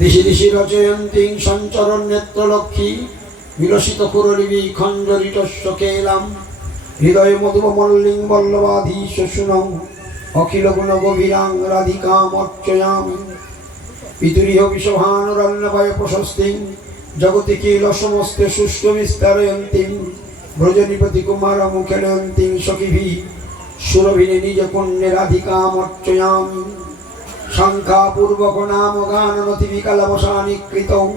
দিশি দিশি রচয়ন্তীং সঞ্চরণ নেত্রলক্ষ্মী বিলসিত কুরলিবি খঞ্জরিতস্য কেলাম হৃদয়ে মধুব মল্লিং বল্লবাধীশ শুনং অখিল গুণ গভীরাং রাধিকাম অর্চয়ামি পিতুরিহ বিশ্বভানুরণ্যভয় প্রশস্তিং জগতি কিল সমস্তে সুষ্ঠু বিস্তারয়ন্তীং ব্রজনিপতি কুমারম খেলয়ন্তীং সখিভি সুরভিনে নিজ পুণ্যে রাধিকাম অর্চয়ামি শঙ্খাপূর্বক নাম গানমতি বিকালবসানি কৃতৌ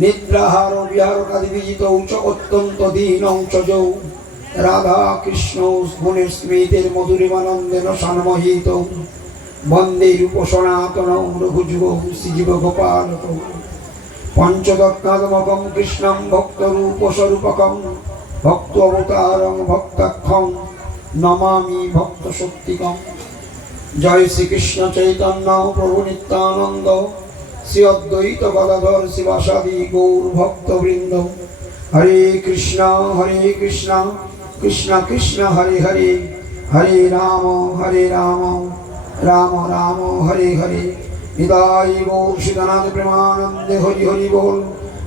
নিদ্রাহার বিহারকাদি বিজিতৌ চ অত্যন্ত দীনৌ চ যৌ রাধা কৃষ্ণ মুনির স্মৃতির মধুরিমানন্দেন সন্মোহিত বন্দে রূপ সনাতনৌ রঘুযুগৌ শ্রীজীব গোপালকৌ পঞ্চদত্তাত্মকং কৃষ্ণং ভক্তরূপস্বরূপকং ভক্ত অবতারং ভক্তাখ্যং নমামি ভক্ত শক্তিকং। জয় শ্রীকৃষ্ণ চৈতন্য প্রভু নিত্যানন্দ শ্রী অদ্বৈত গদাধর শিবাসাদি গৌর ভক্তবৃন্দ। হরে কৃষ্ণ কৃষ্ণ কৃষ্ণ হরে হরে হরে রাম রাম রাম হরে হরে। নিতাই গৌর সীতানাথ প্রেমানন্দে হরি হরি বল।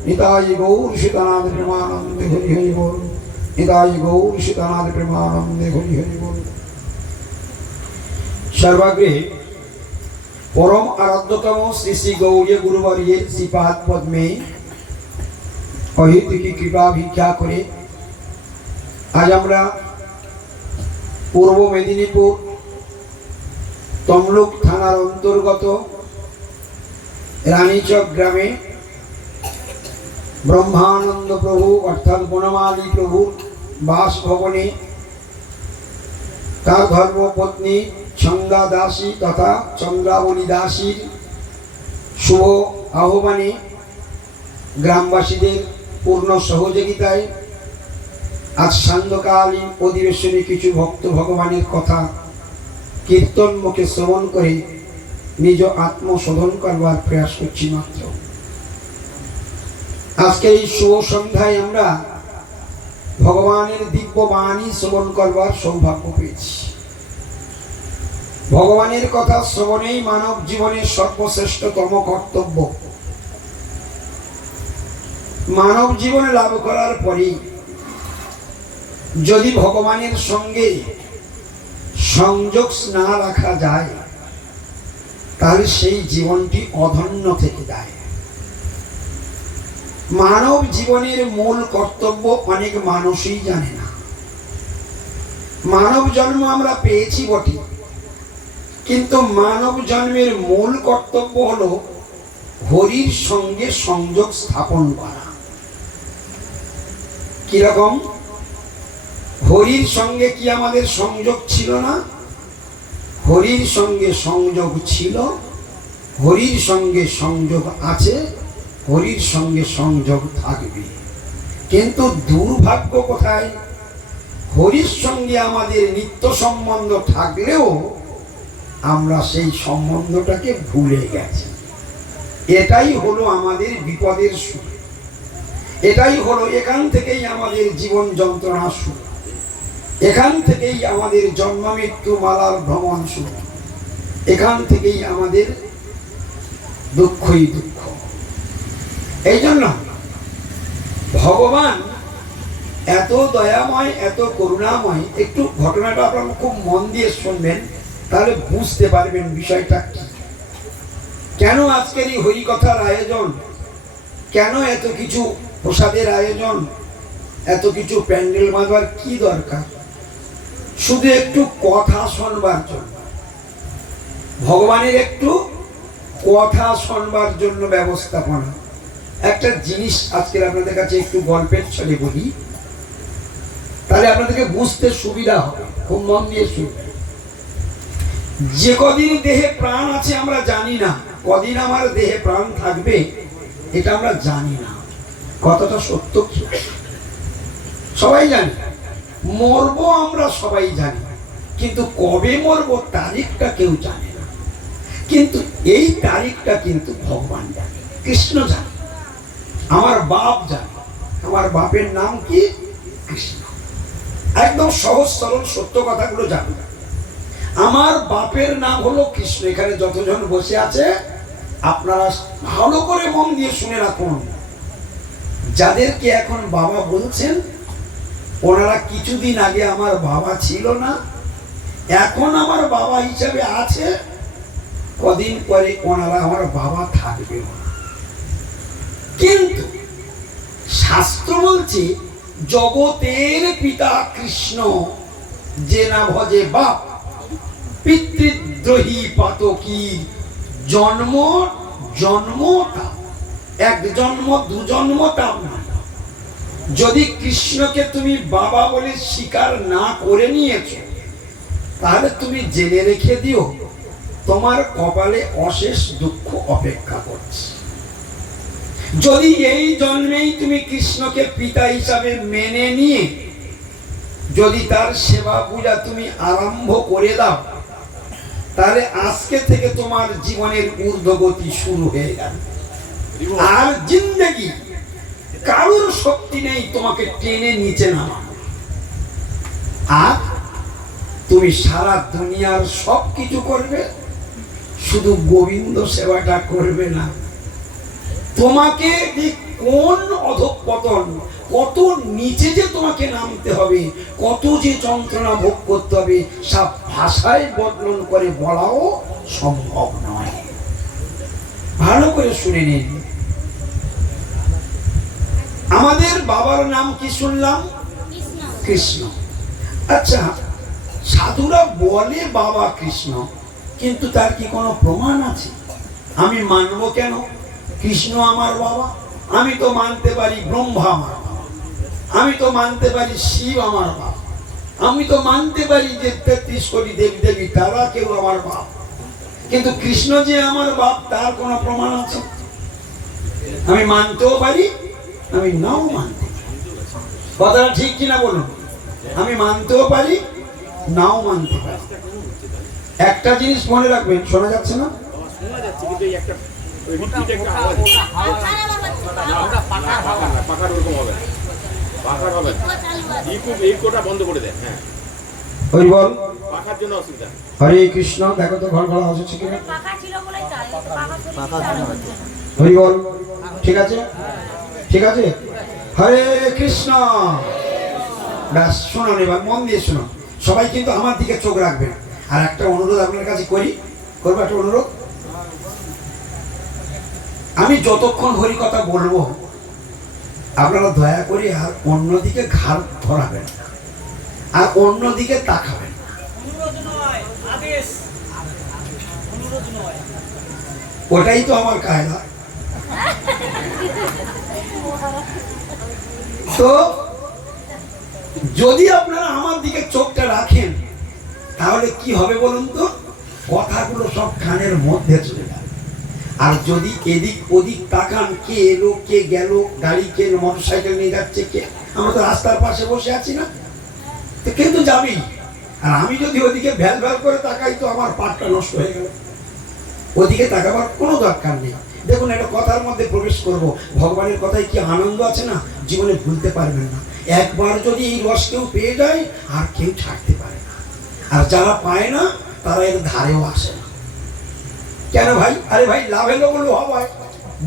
নিতাই গৌর সীতানাথ প্রেমানন্দে হরি হরি বল। নিতাই গৌর সীতানাথ প্রেমানন্দে হরি হরি বল। सर्वाग्रे परम आराध्यतम श्री श्री गौरी गुरुवर्य श्रीपाद पद्मे अहित की कृपा भिक्षा करे आज আমরা पूर्व मेदिनीपुर तमलुक थानार अंतर्गत रानीचक ग्रामे ब्रह्मानंद प्रभु अर्थात बनमाली प्रभु बासभवने तार धर्मपत्नी छंदा दासी तथा चंद्रावली दासी शुभ आह्वाने ग्रामवासीদের पूर्ण सहयोगिताय आज सान्ध्यकालीन अधिवेशने किछु भक्त भगवानेर कथा कीर्तन मुखे श्रवण करे निज आत्मशोधन करवार प्रयास करछि मात्र। आजके এই शुभ सन्ध्याय আমরা भगवानेर दिव्य बाणी श्रवण करवार सौभाग्य पेয়েছি। भगवानेर कथा श्रवणेई मानव जीवनेर सर्वश्रेष्ठतम कर्तव्य। मानव जीवन लाभ करार परे यदि भगवानेर संगे संयोग ना रखा जाए ताहले सेई जीवनटी अधन्य थेके जाए। मानव जीवनेर मूल कर्तव्य अनेक मानुषई जाने ना। मानव जन्म आमरा पेয়েছি বটে, কিন্তু मानव जन्मेर मूल कर्तव्य हलो हरिर संगे संयोग स्थापन करा। कि रकम हरिर संगे कि आमादेर संयोग छिलो ना? हरिर संगे संयोग छिलो, हरिर संगे संयोग आछे, हरिर संगे संयोग थाकबे। किन्तु दुर्भाग्य कोथाय हरिर संगे आमादेर नित्य सम्बन्ध थाकलेও আমরা সেই সম্বন্ধটাকে ভুলে গেছি। এটাই হলো আমাদের বিপদের শুরু। এটাই হলো এখান থেকেই আমাদের জীবন যন্ত্রণা শুরু। এখান থেকেই আমাদের জন্ম মৃত্যু মালার ভ্রমণ শুরু। এখান থেকেই আমাদের দুঃখই দুঃখ। এই জন্য ভগবান এত দয়াময় এত করুণাময়। একটু ঘটনাটা আপনারা খুব মন দিয়ে শুনবেন, তাহলে বুঝতে পারবেন বিষয়টা কি। কেন আজকের এই হরি কথার আয়োজন, কেন এত কিছু প্রসাদের আয়োজন, এত কিছু প্যান্ডেল বাঁধবার কি দরকার? শুধু একটু কথা শুনবার জন্য, ভগবানের একটু কথা শুনবার জন্য ব্যবস্থাপনা। একটা জিনিস আজকের আপনাদের কাছে একটু গল্পের ছলে বলি, তাহলে আপনাদেরকে বুঝতে সুবিধা হবে। খুব মন দিয়ে শুনবেন। যে কদিন দেহে প্রাণ আছে আমরা জানি না, কদিন আমার দেহে প্রাণ থাকবে এটা আমরা জানি না। কথাটা সত্য কি? সবাই জানি। মরবো আমরা সবাই জানি, কিন্তু কবে মরবো তারিখটা কেউ জানে না। কিন্তু এই তারিখটা কিন্তু ভগবান জানে, কৃষ্ণ জানে, আমার বাপ জানে। আমার বাপের নাম কি? কৃষ্ণ। একদম সহজ সরল সত্য কথাগুলো জানে। আমার বাপের নাম হলো কৃষ্ণ। এখানে যতজন বসে আছে আপনারা ভালো করে মন দিয়ে শুনে রাখুন, যাদেরকে এখন বাবা বলছেন ওনারা কিছুদিন আগে আমার বাবা ছিল না, এখন আমার বাবা হিসাবে আছে, কদিন পরে ওনারা আমার বাবা থাকবে না। কিন্তু শাস্ত্র বলছে জগতের পিতা কৃষ্ণ যে না ভজে বাপ, পিতৃদ্রোহী পাতকী জন্ম জন্মটা, এক জন্ম দু জন্মটা না। যদি কৃষ্ণকে তুমি বাবা বলে স্বীকার না করে নিয়েছো, তাহলে তুমি জেনে রেখে দিও তোমার কপালে অশেষ দুঃখ অপেক্ষা করছে। যদি এই জন্মেই তুমি কৃষ্ণকে পিতা হিসাবে মেনে নিয়ে যদি তার সেবা পূজা তুমি আরম্ভ করে দাও, তাহলে আজকে থেকে তোমার জীবনের ঊর্ধ্বগতি শুরু হয়ে গেল। আর জিন্দেগি কারোর শক্তি নেই তোমাকে টেনে নিচে নামানো। আর তুমি সারা দুনিয়ার সব কিছু করবে, শুধু গোবিন্দ সেবাটা করবে না। তোমাকে যে কোন অধঃপতন, কত নিচে যে তোমাকে নামতে হবে, কত যে যন্ত্রণা ভোগ করতে হবে, সব ভাষায় বর্ণন করে বলাও সম্ভব নয়। ভালো করে শুনে নিন। আমাদের বাবার নাম কি শুনলাম? কৃষ্ণ। আচ্ছা, সাধুরা বলে বাবা কৃষ্ণ, কিন্তু তার কি কোনো প্রমাণ আছে? আমি মানবো কেন কৃষ্ণ আমার বাবা? আমি তো মানতে পারি ব্রহ্মা আমার বাবা, আমি তো মানতে পারি শিব আমার বাবা, আমি তো মানতে পারি যে ৩৩ কোটি দেবী দেবী তারা কেউ আমার বাপ, কিন্তু কৃষ্ণ যে আমার বাপ তার কোনো প্রমাণ আছে? আমি মানতেও পারি, আমি নাও মানতে পারি। কথাটা ঠিক কিনা বলুন? আমি মানতেও পারি, নাও মানতে পারি। একটা জিনিস মনে রাখবেন, শোনা যাচ্ছে না? হরে কৃষ্ণ। দেখো তো ঘর ঘর হচ্ছে কিনা। হরি বল। ঠিক আছে, ঠিক আছে। হরে কৃষ্ণ। ব্যাস, শোনান, এবার মন দিয়ে শোনো। সবাই কিন্তু আমার দিকে চোখ রাখবেন। আর একটা অনুরোধ আপনার কাছে করবো একটা অনুরোধ। আমি যতক্ষণ হরি কথা বলবো আপনারা দয়া করে আর অন্যদিকে ঘাড় ধরাবেন না, আর অন্যদিকে তাকাবেন না। ওটাই তো আমার কায়দা। তো যদি আপনারা আমার দিকে চোখটা রাখেন তাহলে কি হবে বলুন তো? কথাগুলো সব কানের মধ্যে চলে যাবে। আর যদি এদিক ওদিক তাকান, কে এলো কে গেল, গাড়ি কে মোটরসাইকেল নিয়ে যাচ্ছে কে, আমরা তো রাস্তার পাশে বসে আছি না, তো কেউ তো যাবেই। আর আমি যদি ওদিকে ভ্যাল ভ্যাল করে তাকাই তো আমার পাঠটা নষ্ট হয়ে গেল। ওদিকে তাকাবার কোনো দরকার নেই। দেখুন, একটা কথার মধ্যে প্রবেশ করব। ভগবানের কথায় কি আনন্দ আছে না, জীবনে ভুলতে পারবেন না। একবার যদি এই রস কেউ পেয়ে যায় আর কেউ ছাড়তে পারে না। আর যারা পায় না তারা এর ধারেও আসে না। কেন ভাই? আরে ভাই, লাভে লোক লোহা হয়,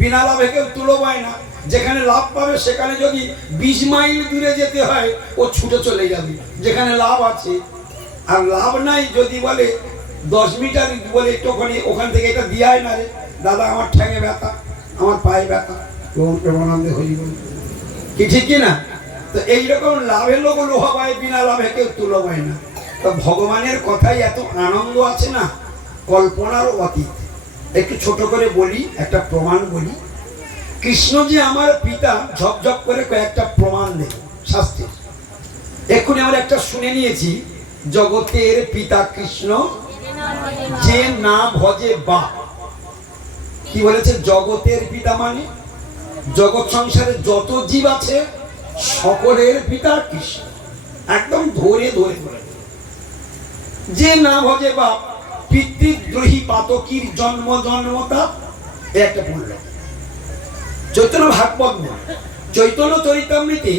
বিনা লাভে কেউ তুলো পায় না। যেখানে লাভ পাবে সেখানে যদি 20 মাইল দূরে যেতে হয় ও ছুটে চলে যাবে যেখানে লাভ আছে। আর লাভ নাই যদি বলে 10 মিটার বলে একটুখানি ওখান থেকে এটা দিয়ায় না রে দাদা, আমার ঠ্যাঙে ব্যথা, আমার পায়ে ব্যথা, প্রেমানন্দে হরি বলি কি, ঠিক কিনা? তো এইরকম লাভে লোক লোহা পায়, বিনা লাভে কেউ তুলো পায় না। তো ভগবানের কথাই এত আনন্দ আছে না, কল্পনারও অতীত। একটু ছোট করে বলি, একটা প্রমাণ বলি। কৃষ্ণ যে আমার পিতা, ঝপঝপ করে কয়েকটা প্রমাণ দেব শাস্ত্রে। এক্ষুনি আমরা একটা শুনে নিয়েছি, জগতের পিতা কৃষ্ণ যে না ভজে বাপ। কি বলেছে? জগতের পিতা মানে জগৎ সংসারে যত জীব আছে সকলের পিতা কৃষ্ণ। একদম ধরে ধরে ধরে যে না ভজে বাপ, পিতৃদ্রোহী পাতকীর জন্ম জন্মতা। একটা বলল চৈতন্য ভাগবত না, চৈতন্য চরিতামৃতে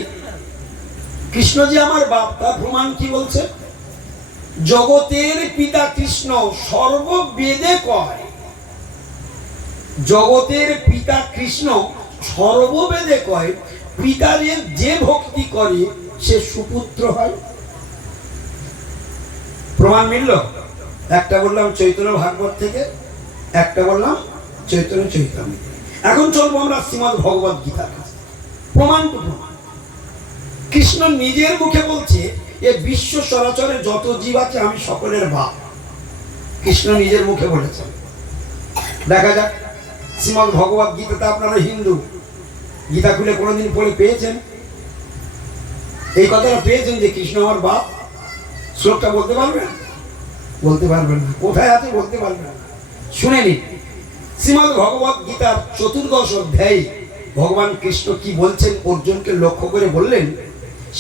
কৃষ্ণ যে আমার বাপ তার প্রমাণ কি বলছে? জগতের পিতা কৃষ্ণ সর্ববেদে কয় জগতের পিতা কৃষ্ণ সর্ববেদে কয় পিতারের যে ভক্তি করে সে সুপুত্র হয়। প্রমাণ মিলল? একটা বললাম চৈতন্য ভাগবত থেকে, একটা বললাম চৈতন্য চৈতন্য। এখন চলবো আমরা শ্রীমদ্ ভগবত গীতার কাছে। প্রমাণ টু প্রমাণ। কৃষ্ণ নিজের মুখে বলছে এ বিশ্ব চরাচরে যত জীব আছে আমি সকলের বাপ। কৃষ্ণ নিজের মুখে বলেছেন। দেখা যাক শ্রীমদ্ ভগবত গীতাতে, আপনারা হিন্দু, গীতা খুলে কোনোদিন পড়ে পেয়েছেন এই কথাটা? পেয়েছেন যে কৃষ্ণ আমার বাপ? শ্লোকটা বলতে পারবেন? বলতে পারবেন না। কোথায় আছে বলতে পারবেন না। শুনে নিন, শ্রীমদ্ ভগবত গীতার 14 অধ্যায়ে ভগবান কৃষ্ণ কি বলছেন অর্জুনকে লক্ষ্য করে বললেন,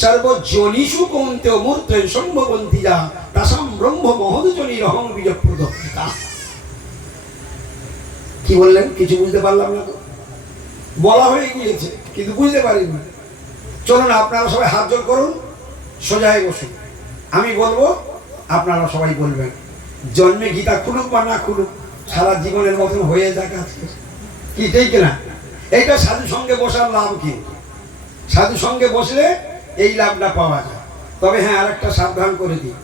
সর্বজনীষু কৌন্তেয় মূর্তয়ে সম্ভবন্তি যা তাসাম ব্রহ্ম মহোদজনী অহং বীজপ্রদপিতা। কি বললেন? কিছু বুঝতে পারলাম না তো। বলা হয়ে গিয়েছে কিন্তু বুঝতে পারিনি। চলুন আপনারা সবাই হাত জোড় করুন, সোজা হয়ে বসুন। আমি বলবো, আপনারা সবাই বলবেন। জন্মে গীতা খুলুক বা না খুলুক, সারা জীবনের মতন হয়ে যাক আজকে, কি ঠিক না? এইটা সাধু সঙ্গে বসার লাভ। কি সাধু সঙ্গে বসলে এই লাভটা পাওয়া যায়। তবে হ্যাঁ, আর একটা সাবধান করে দিই,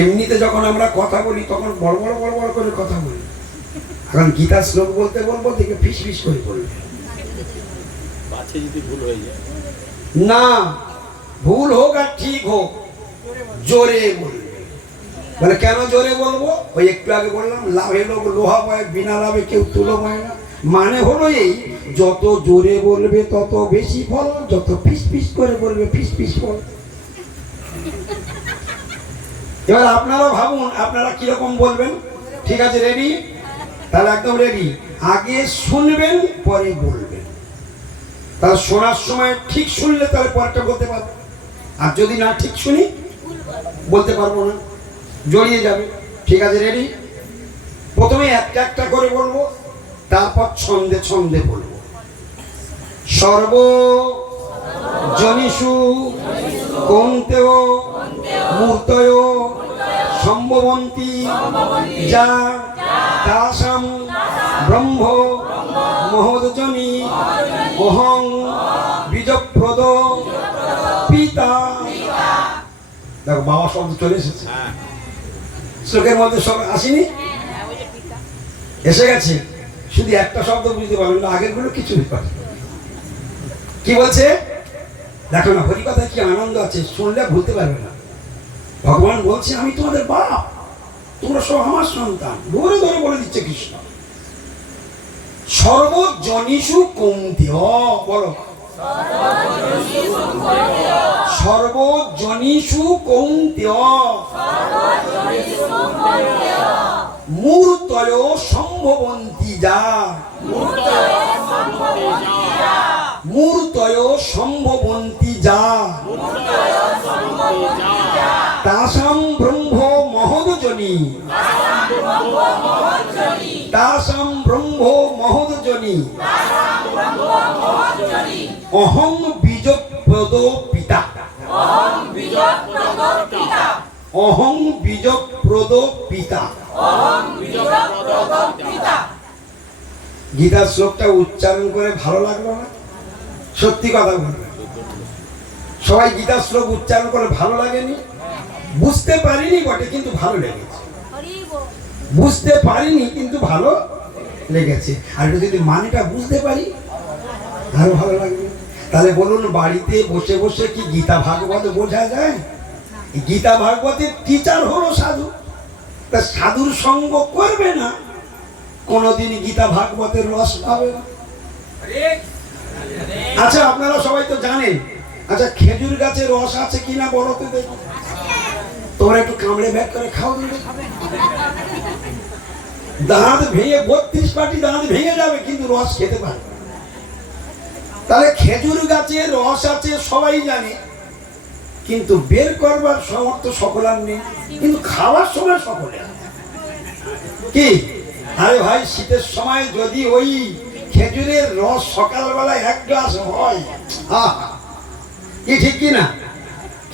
এমনিতে যখন আমরা কথা বলি তখন বড় বড় বড় বড় করে কথা বলি। এখন গীতার শ্লোক বলতে বলবো, দেখে ফিস ফিস করে বলবে না। ভুল হোক আর ঠিক হোক, জোরে বলবে। মানে কেন জোরে বলবো? ওই একটু আগে বললাম, লাভে লোক লোহা বয়, বিনা লাভে কেউ তুলো বয় না। মানে হলো এই, যত জোরে বলবে তত বেশি ফল, যত ফিস ফিস করে বলবে ফিস ফিস ফল। এবার আপনারা ভাবুন আপনারা কিরকম বলবেন। ঠিক আছে, রেডি? তাহলে একদম রেডি। আগে শুনবেন পরে বলবেন। তাহলে শোনার সময় ঠিক শুনলে তাহলে পরেরটা বলতে পারবো, আর যদি না ঠিক শুনি বলতে পারবো না, জড়িয়ে যাবে। ঠিক আছে, রেডি? প্রথমে একটা একটা করে বলবো, তারপর ছন্দে ছন্দে বলবো। সর্বজনীষু কৌন্তেয় মূর্তয় সম্ভবন্তি যা তাসাম ব্রহ্ম মহোদজনী অহং বীজপ্রদ পিতা। দেখো বাবা শব্দ চলে এসেছে শ্লোকের মধ্যে, সব আসেনি? এসে গেছে। শুধু একটা শব্দ বুঝতে পারবেন না, আগের গুলো কিছু পারবে। কি বলছে দেখো না, হরিকথায় কি আনন্দ আছে, শুনলে ভুলতে পারবে না। ভগবান বলছে আমি তোমাদের বাপ, তোমরা সব আমার সন্তান। ধরে ধরে বলে দিচ্ছে কৃষ্ণ। সর্বজনীষু কৌন্তেয়, বলো সর্বজনীষু কৌন্তেয় মূর্তয় সম্ভবন্তি যা, মূর্তয় সম্ভবন্তি যা তাসাম ব্রহ্ম মহোদজনী, তাসাম ব্রহ্ম মহোদজনী অহং বীজপ্রদ পিতা, অহং বীজপ্রদ পিতা। গীতার শ্লোকটা উচ্চারণ করে ভালো লাগলো না? সত্যি কথা বলবে, সবাই গীতার শ্লোক উচ্চারণ করে ভালো লাগেনি? বুঝতে পারিনি বটে কিন্তু ভালো লেগেছে। বুঝতে পারিনি কিন্তু ভালো লেগেছে। আর যদি মানেটা বুঝতে পারি আরো ভালো লাগবে। তাহলে বলুন, বাড়িতে বসে বসে কি গীতা ভাগবত বোঝা যায়? গীতা ভাগবতের টিচার হলো সাধু। তা সাধুর সঙ্গ করবে না, কোনদিন গীতা ভাগবতের রস পাবে না। আচ্ছা, আপনারা সবাই তো জানেন। আচ্ছা, খেজুর গাছে রস আছে কিনা বলো তো দেখি। তোমরা একটু কামড়ে ব্যাগ করে খাও দিলে, দাঁত ভেঙে 32 পাটি দাঁত ভেঙে যাবে কিন্তু রস খেতে পারবে। তাহলে খেজুর গাছে রস আছে সবাই জানে, কিন্তু বের করবার সামর্থ্য সকলের নেই, কিন্তু খাওয়ার সময় সকলে আছে। কি আরে ভাই, শীতের সময় যদি ওই খেজুরের রস সকালবেলায় 1 গ্লাস হয়, কি ঠিক কি না?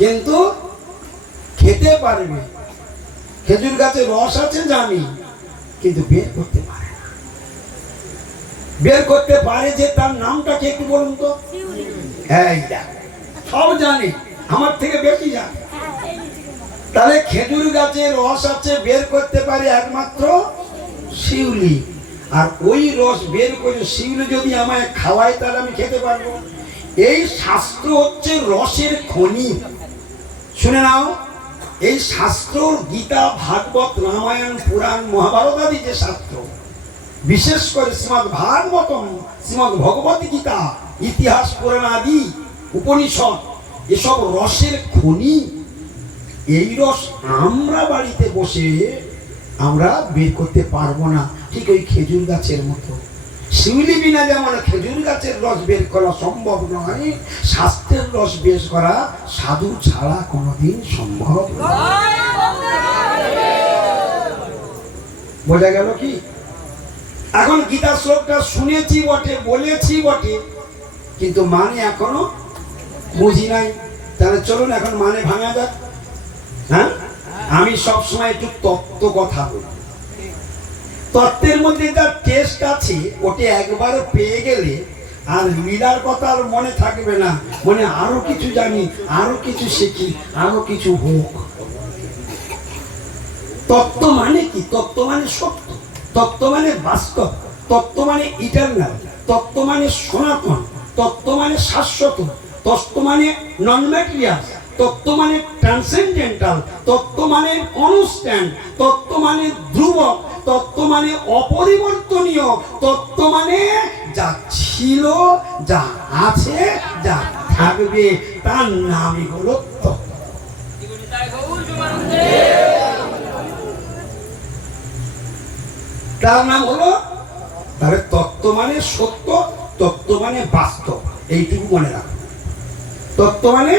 কিন্তু খেতে পারবে। খেজুর গাছে রস আছে জানি, কিন্তু বের করতে পারে না। বের করতে পারে যে তার নামটা কি একটু বলুন তো? এই দেখ, সব জানে, আমার থেকে বেশি জানে। তাহলে খেজুর গাছের রস আছে, বের করতে পারে একমাত্র শিউলি। আর ওই রস বের করে শিউলি যদি আমায় খাওয়ায় তাহলে আমি খেতে পারবো। এই শাস্ত্র হচ্ছে রসের খনি। শুনে নাও, এই শাস্ত্র গীতা, ভাগবত, রামায়ণ, পুরাণ, মহাভারত আদি যে শাস্ত্র, বিশেষ করে শ্রীমদ ভাগবতম, শ্রীমদ ভগবত গীতা, ইতিহাস, পুরাণ আদি উপনিষদ, এসব রসের খনি। এই রস আমরা বাড়িতে বসে আমরা বের করতে পারবো না, ঠিক ওই খেজুর গাছের মতো। শিউলি বিনা যেমন খেজুর গাছের রস বের করা সম্ভব নয়, শাস্ত্রের রস বের করা সাধু ছাড়া কোনোদিন সম্ভব নয়। বোঝা গেল কি? এখন গীতা শ্লোকটা শুনেছি বটে, বলেছি বটে, কিন্তু মানে এখনো বুঝি নাই। তাহলে চলুন এখন মানে ভাঙা যাক। হ্যাঁ, আমি সবসময় একটু তত্ত্ব কথা বলি। তত্ত্বের মধ্যে যা টেস্ট আছে ওটা একবার পেয়ে গেলে আর লীলার কথা আর মনে থাকবে না। মনে আরো কিছু জানি, আরো কিছু শিখি, আরো কিছু হোক। তত্ত্ব মানে কি? তত্ত্ব মানে সত্য, তত্ত্ব মানে বাস্তব, তত্ত্ব মানে ইটারনাল, তত্ত্ব মানে সনাতন, তত্ত্ব মানে শাশ্বত, তত্ত্ব মানে নন ম্যাটেরিয়াল, তত্ত্ব মানে ট্রান্সেন্ডেন্টাল, তত্ত্ব মানে কনস্ট্যান্ট, তত্ত্ব মানে ধ্রুবক, তত্ত্ব মানে অপরিবর্তনীয়, তত্ত্ব মানে যা ছিল, যা আছে, যা থাকবে, তার নামই হলো তত্ত্ব। তার নাম হলো, তাহলে তত্ত্ব মানে সত্য, তত্ত্ব মানে বাস্তব, এইটুকু মনে রাখো। তত্ত্ব মানে,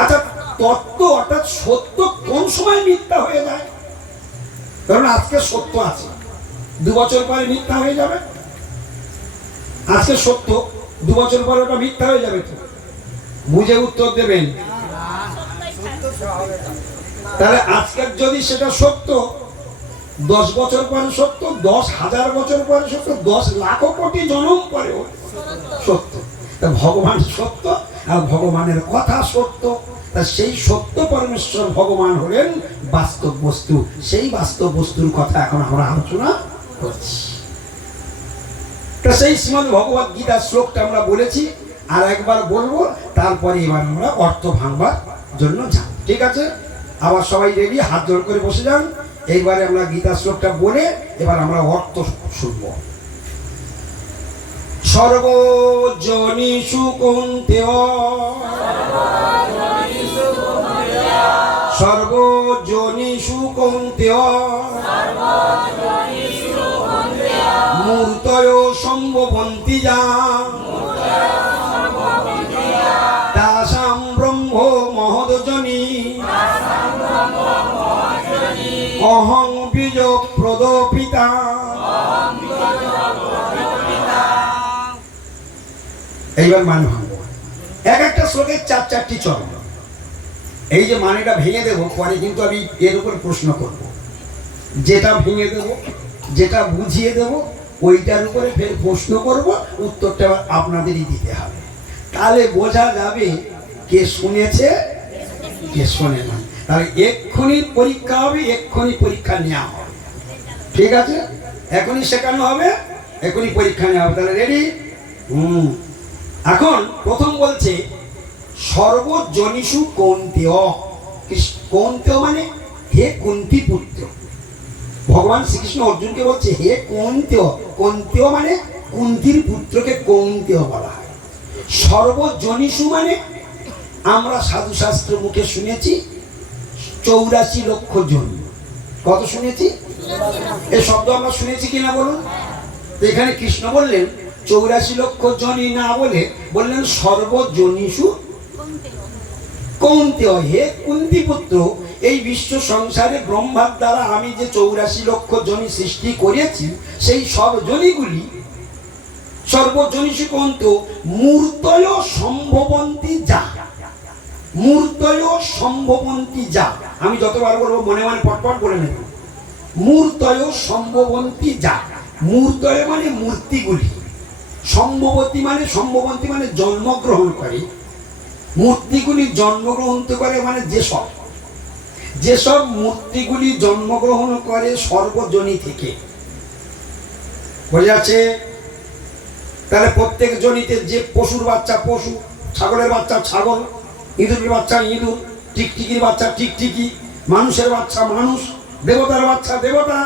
আচ্ছা তত্ত্ব অর্থাৎ সত্য কোন সময় মিথ্যা হয়ে যায়? কারণ আজকে সত্য আছে, 2 বছর পরে মিথ্যা হয়ে যাবে। আজকে সত্য, 2 বছর পরে ওটা মিথ্যা হয়ে যাবে। তো বুঝে উত্তর দেবেন। তাহলে আজকে যদি সেটা সত্য, 10 বছর পরে সত্য, 10,000 বছর পরে সত্য, 10 লাখ কোটি জন্ম পরেও সত্য। তা ভগবান সত্য, আর ভগবানের কথা সত্য। তা সেই সত্য পরমেশ্বর ভগবান হলেন বাস্তব বস্তু। সেই বাস্তব বস্তুর কথা এখন আমরা আলোচনা করছি। তা সেই শ্রীমদ্ ভগবত গীতার শ্লোকটা আমরা বলেছি, আর একবার বলবো, তারপরে এবার আমরা অর্থ ভাঙবার জন্য যাব। ঠিক আছে? আবার সবাই রেডি, হাত জোড় করে বসে যান। এইবারে আমরা গীতা শ্লোকটা বলে এবার আমরা অর্থ শুনব। সর্বজনীষু কৌন্তেয়, সর্বজনীষু কৌন্তেয়, মূর্তয় সম্ভবন্তি যা, তাসাম ব্রহ্ম মহদজনী, অহং বীজ প্রদপিতা। এইবার মানে ভাঙবো। এক একটা শ্লোকের 4-4টি চরণ। এই যে মানেটা ভেঙে দেবো, পরে কিন্তু আমি এর উপর প্রশ্ন করব। যেটা ভেঙে দেবো, যেটা বুঝিয়ে দেবো, ওইটার উপরে ফের প্রশ্ন করব, উত্তরটা আপনাদেরই দিতে হবে। তাহলে বোঝা যাবে কে শুনেছে, কে শোনে না। তাহলে এক্ষুনি পরীক্ষা হবে, এক্ষুনি পরীক্ষা নেওয়া হবে। ঠিক আছে? এখনই শেখানো হবে, এখনই পরীক্ষা নেওয়া হবে। তাহলে রেডি? এখন প্রথম বলছে সর্বজনীষু কৌন্তেয়। কৌন্তেয় মানে হে কুন্তি পুত্র। ভগবান শ্রীকৃষ্ণ অর্জুনকে বলছে হে কৌন্তেয়। কৌন্তেয় মানে কুন্তির পুত্রকে কৌন্তেয় বলা হয়। সর্বজনীষু মানে আমরা সাধু শাস্ত্র মুখে শুনেছি 84 লক্ষ জন। কত শুনেছি? এই শব্দ আমরা শুনেছি কিনা বলুন? তো এখানে কৃষ্ণ বললেন 84 লক্ষ জনই না বলে বললেন সর্বজনীষু কৌন্তেয়, হে কুন্তি পুত্র। এই বিশ্ব সংসারে ব্রহ্মার দ্বারা আমি যে 84 লক্ষ জনি সৃষ্টি করেছি, সেই সব জনিগুলি সর্বজনীষু কৌন্তেয় মূর্তয় সম্ভবন্তি যা। মূর্তয় সম্ভবন্তি যা। আমি যতবার বলবো মনে মনে পটপট বলে নেব। মূর্তয় সম্ভবন্তী যা। মূর্তয় মানে মূর্তিগুলি, সম্ভবতী মানে জন্মগ্রহণ করে। মূর্তিগুলি জন্মগ্রহণ করে মানে যেসব মূর্তিগুলি জন্মগ্রহণ করে সর্বজনী থেকে। বোঝা যাচ্ছে? তাহলে প্রত্যেক জনিতে যে পশুর বাচ্চা পশু, ছাগলের বাচ্চা ছাগল, ইঁদুরের বাচ্চা ইঁদুর, টিকটিকির বাচ্চা টিকটিকি, মানুষের বাচ্চা মানুষ, দেবতার বাচ্চা দেবতা,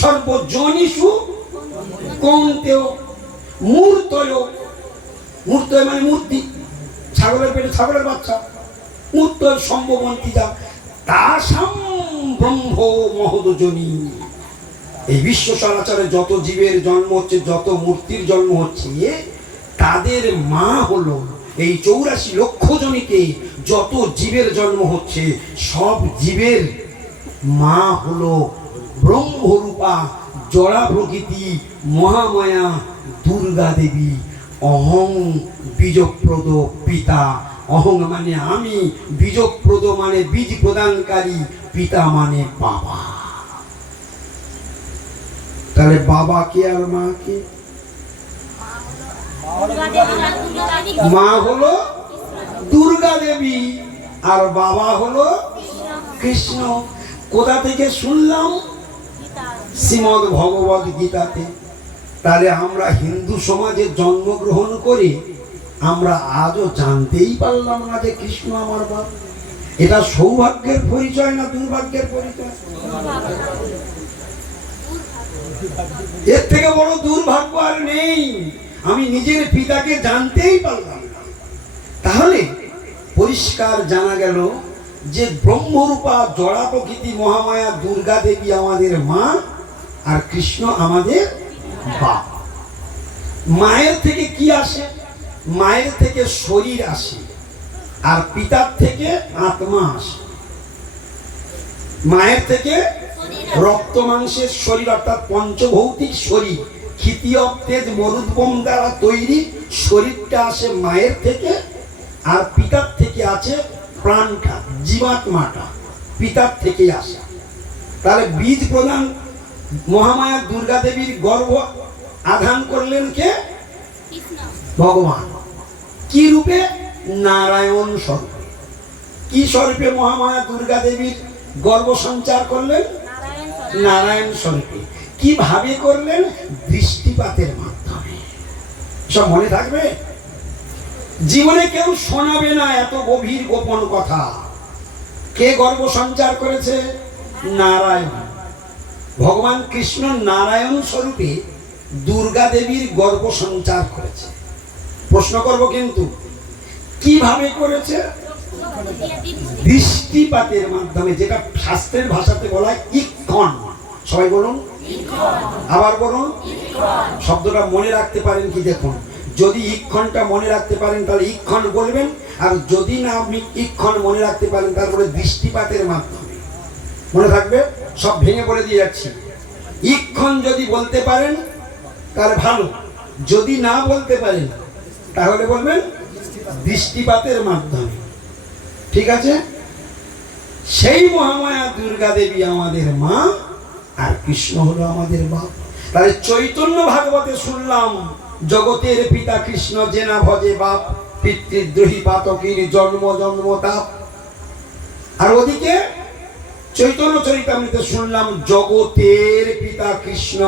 সর্বজনীষু কৌন্তেয় মূর্তয়। মূর্তয় মানে মূর্তি, ছাগলের পেটে ছাগলের বাচ্চা, মূর্তয় সম্ভবন্তী যা তাসাম ব্রহ্ম মহোদজনী। এই বিশ্ব চরাচরে যত জীবের জন্ম হচ্ছে, যত মূর্তির জন্ম হচ্ছে, তাদের মা হলো এই 84 লক্ষ জনিতে যত জীবের জন্ম হচ্ছে, সব জীবের মা হলো ব্রহ্মরূপা জড়া প্রকৃতি মহামায়া দুর্গা দেবী। অহং বীজপ্রদ পিতা। অহং মানে আমি, বীজপ্রদ মানে বীজ প্রদানকারী, পিতা মানে বাবা। তাহলে বাবা কে আর মা কে? মা হলো দুর্গা দেবী আর বাবা হলো কৃষ্ণ। কোথা থেকে শুনলাম? শ্রীমদ্ ভগবদ গীতাতে। তাহলে আমরা হিন্দু সমাজে জন্মগ্রহণ করে আমরা আজও জানতেই পারলাম না যে কৃষ্ণ আমার বাপ। এটা সৌভাগ্যের পরিচয় না দুর্ভাগ্যের পরিচয়? এর থেকে বড় দুর্ভাগ্য আর নেই। আমি নিজের পিতাকে জানতেই পারলাম না। তাহলে পরিষ্কার জানা গেল যে ব্রহ্মরূপা জড়া প্রকৃতি মহামায়া দুর্গা দেবী আমাদের মা আর কৃষ্ণ আমাদের বাপ। মায়ের থেকে কি আসে? মায়ের থেকে শরীর আসে আর পিতার থেকে আত্মা আসে। মায়ের থেকে রক্ত মাংসের শরীর অর্থাৎ পঞ্চভৌতিক শরীর, ক্ষিতীয় তেজ মরুদ্গম দ্বারা তৈরি শরীরটা আসে মায়ের থেকে, আর পিতার থেকে আছে প্রাণটা, জীবাত্মাটা পিতার থেকেই আসে। তাহলে বীজ প্রদান মহামায়া দুর্গা দেবীর গর্ভ আধান করলেন কে? ভগবান। কি রূপে? নারায়ণ স্বরূপে। কি স্বরূপে মহামায়া দুর্গা দেবীর গর্ভ সঞ্চার করলেন? নারায়ণ স্বরূপে। কিভাবে করলেন? দৃষ্টিপাতের মাধ্যমে। সব মনে থাকবে, জীবনে কেউ শোনাবে না এত গভীর গোপন কথা। কে গর্ভ সঞ্চার করেছে? নারায়ণ। ভগবান কৃষ্ণ নারায়ণ স্বরূপে দুর্গা দেবীর গর্ভ সঞ্চার করেছে। প্রশ্ন করব কিন্তু কিভাবে করেছে? দৃষ্টিপাতের মাধ্যমে, যেটা শাস্ত্রের ভাষাতে বলা হয় ইক্ষণ। সবাই বলুন, আবার বলুন। শব্দটা মনে রাখতে পারেন কি দেখুন। যদি ইক্ষণটা মনে রাখতে পারেন তাহলে ইক্ষণ বলবেন, আর যদি না আপনি ইক্ষণ মনে রাখতে পারেন তারপরে দৃষ্টিপাতের মাধ্যমে মনে থাকবে। সব ভেঙে পড়ে দিয়ে যাচ্ছি। ইক্ষণ যদি বলতে পারেন তাহলে ভালো, যদি না বলতে পারেন তাহলে বলবেন দৃষ্টিপাতের মাধ্যমে। ঠিক আছে? সেই মহামায়া দুর্গা দেবী আমাদের মা আর কৃষ্ণ হলো আমাদের বাপ। তাহলে চৈতন্য ভাগবতে শুনলাম জগতের পিতা কৃষ্ণ যে না ভজে বাপ, পিতৃদ্রোহী পাতকীর জন্ম জন্ম তাপ। আর ওদিকে চৈতন্য চরিতামৃতে শুনলাম জগতের পিতা কৃষ্ণ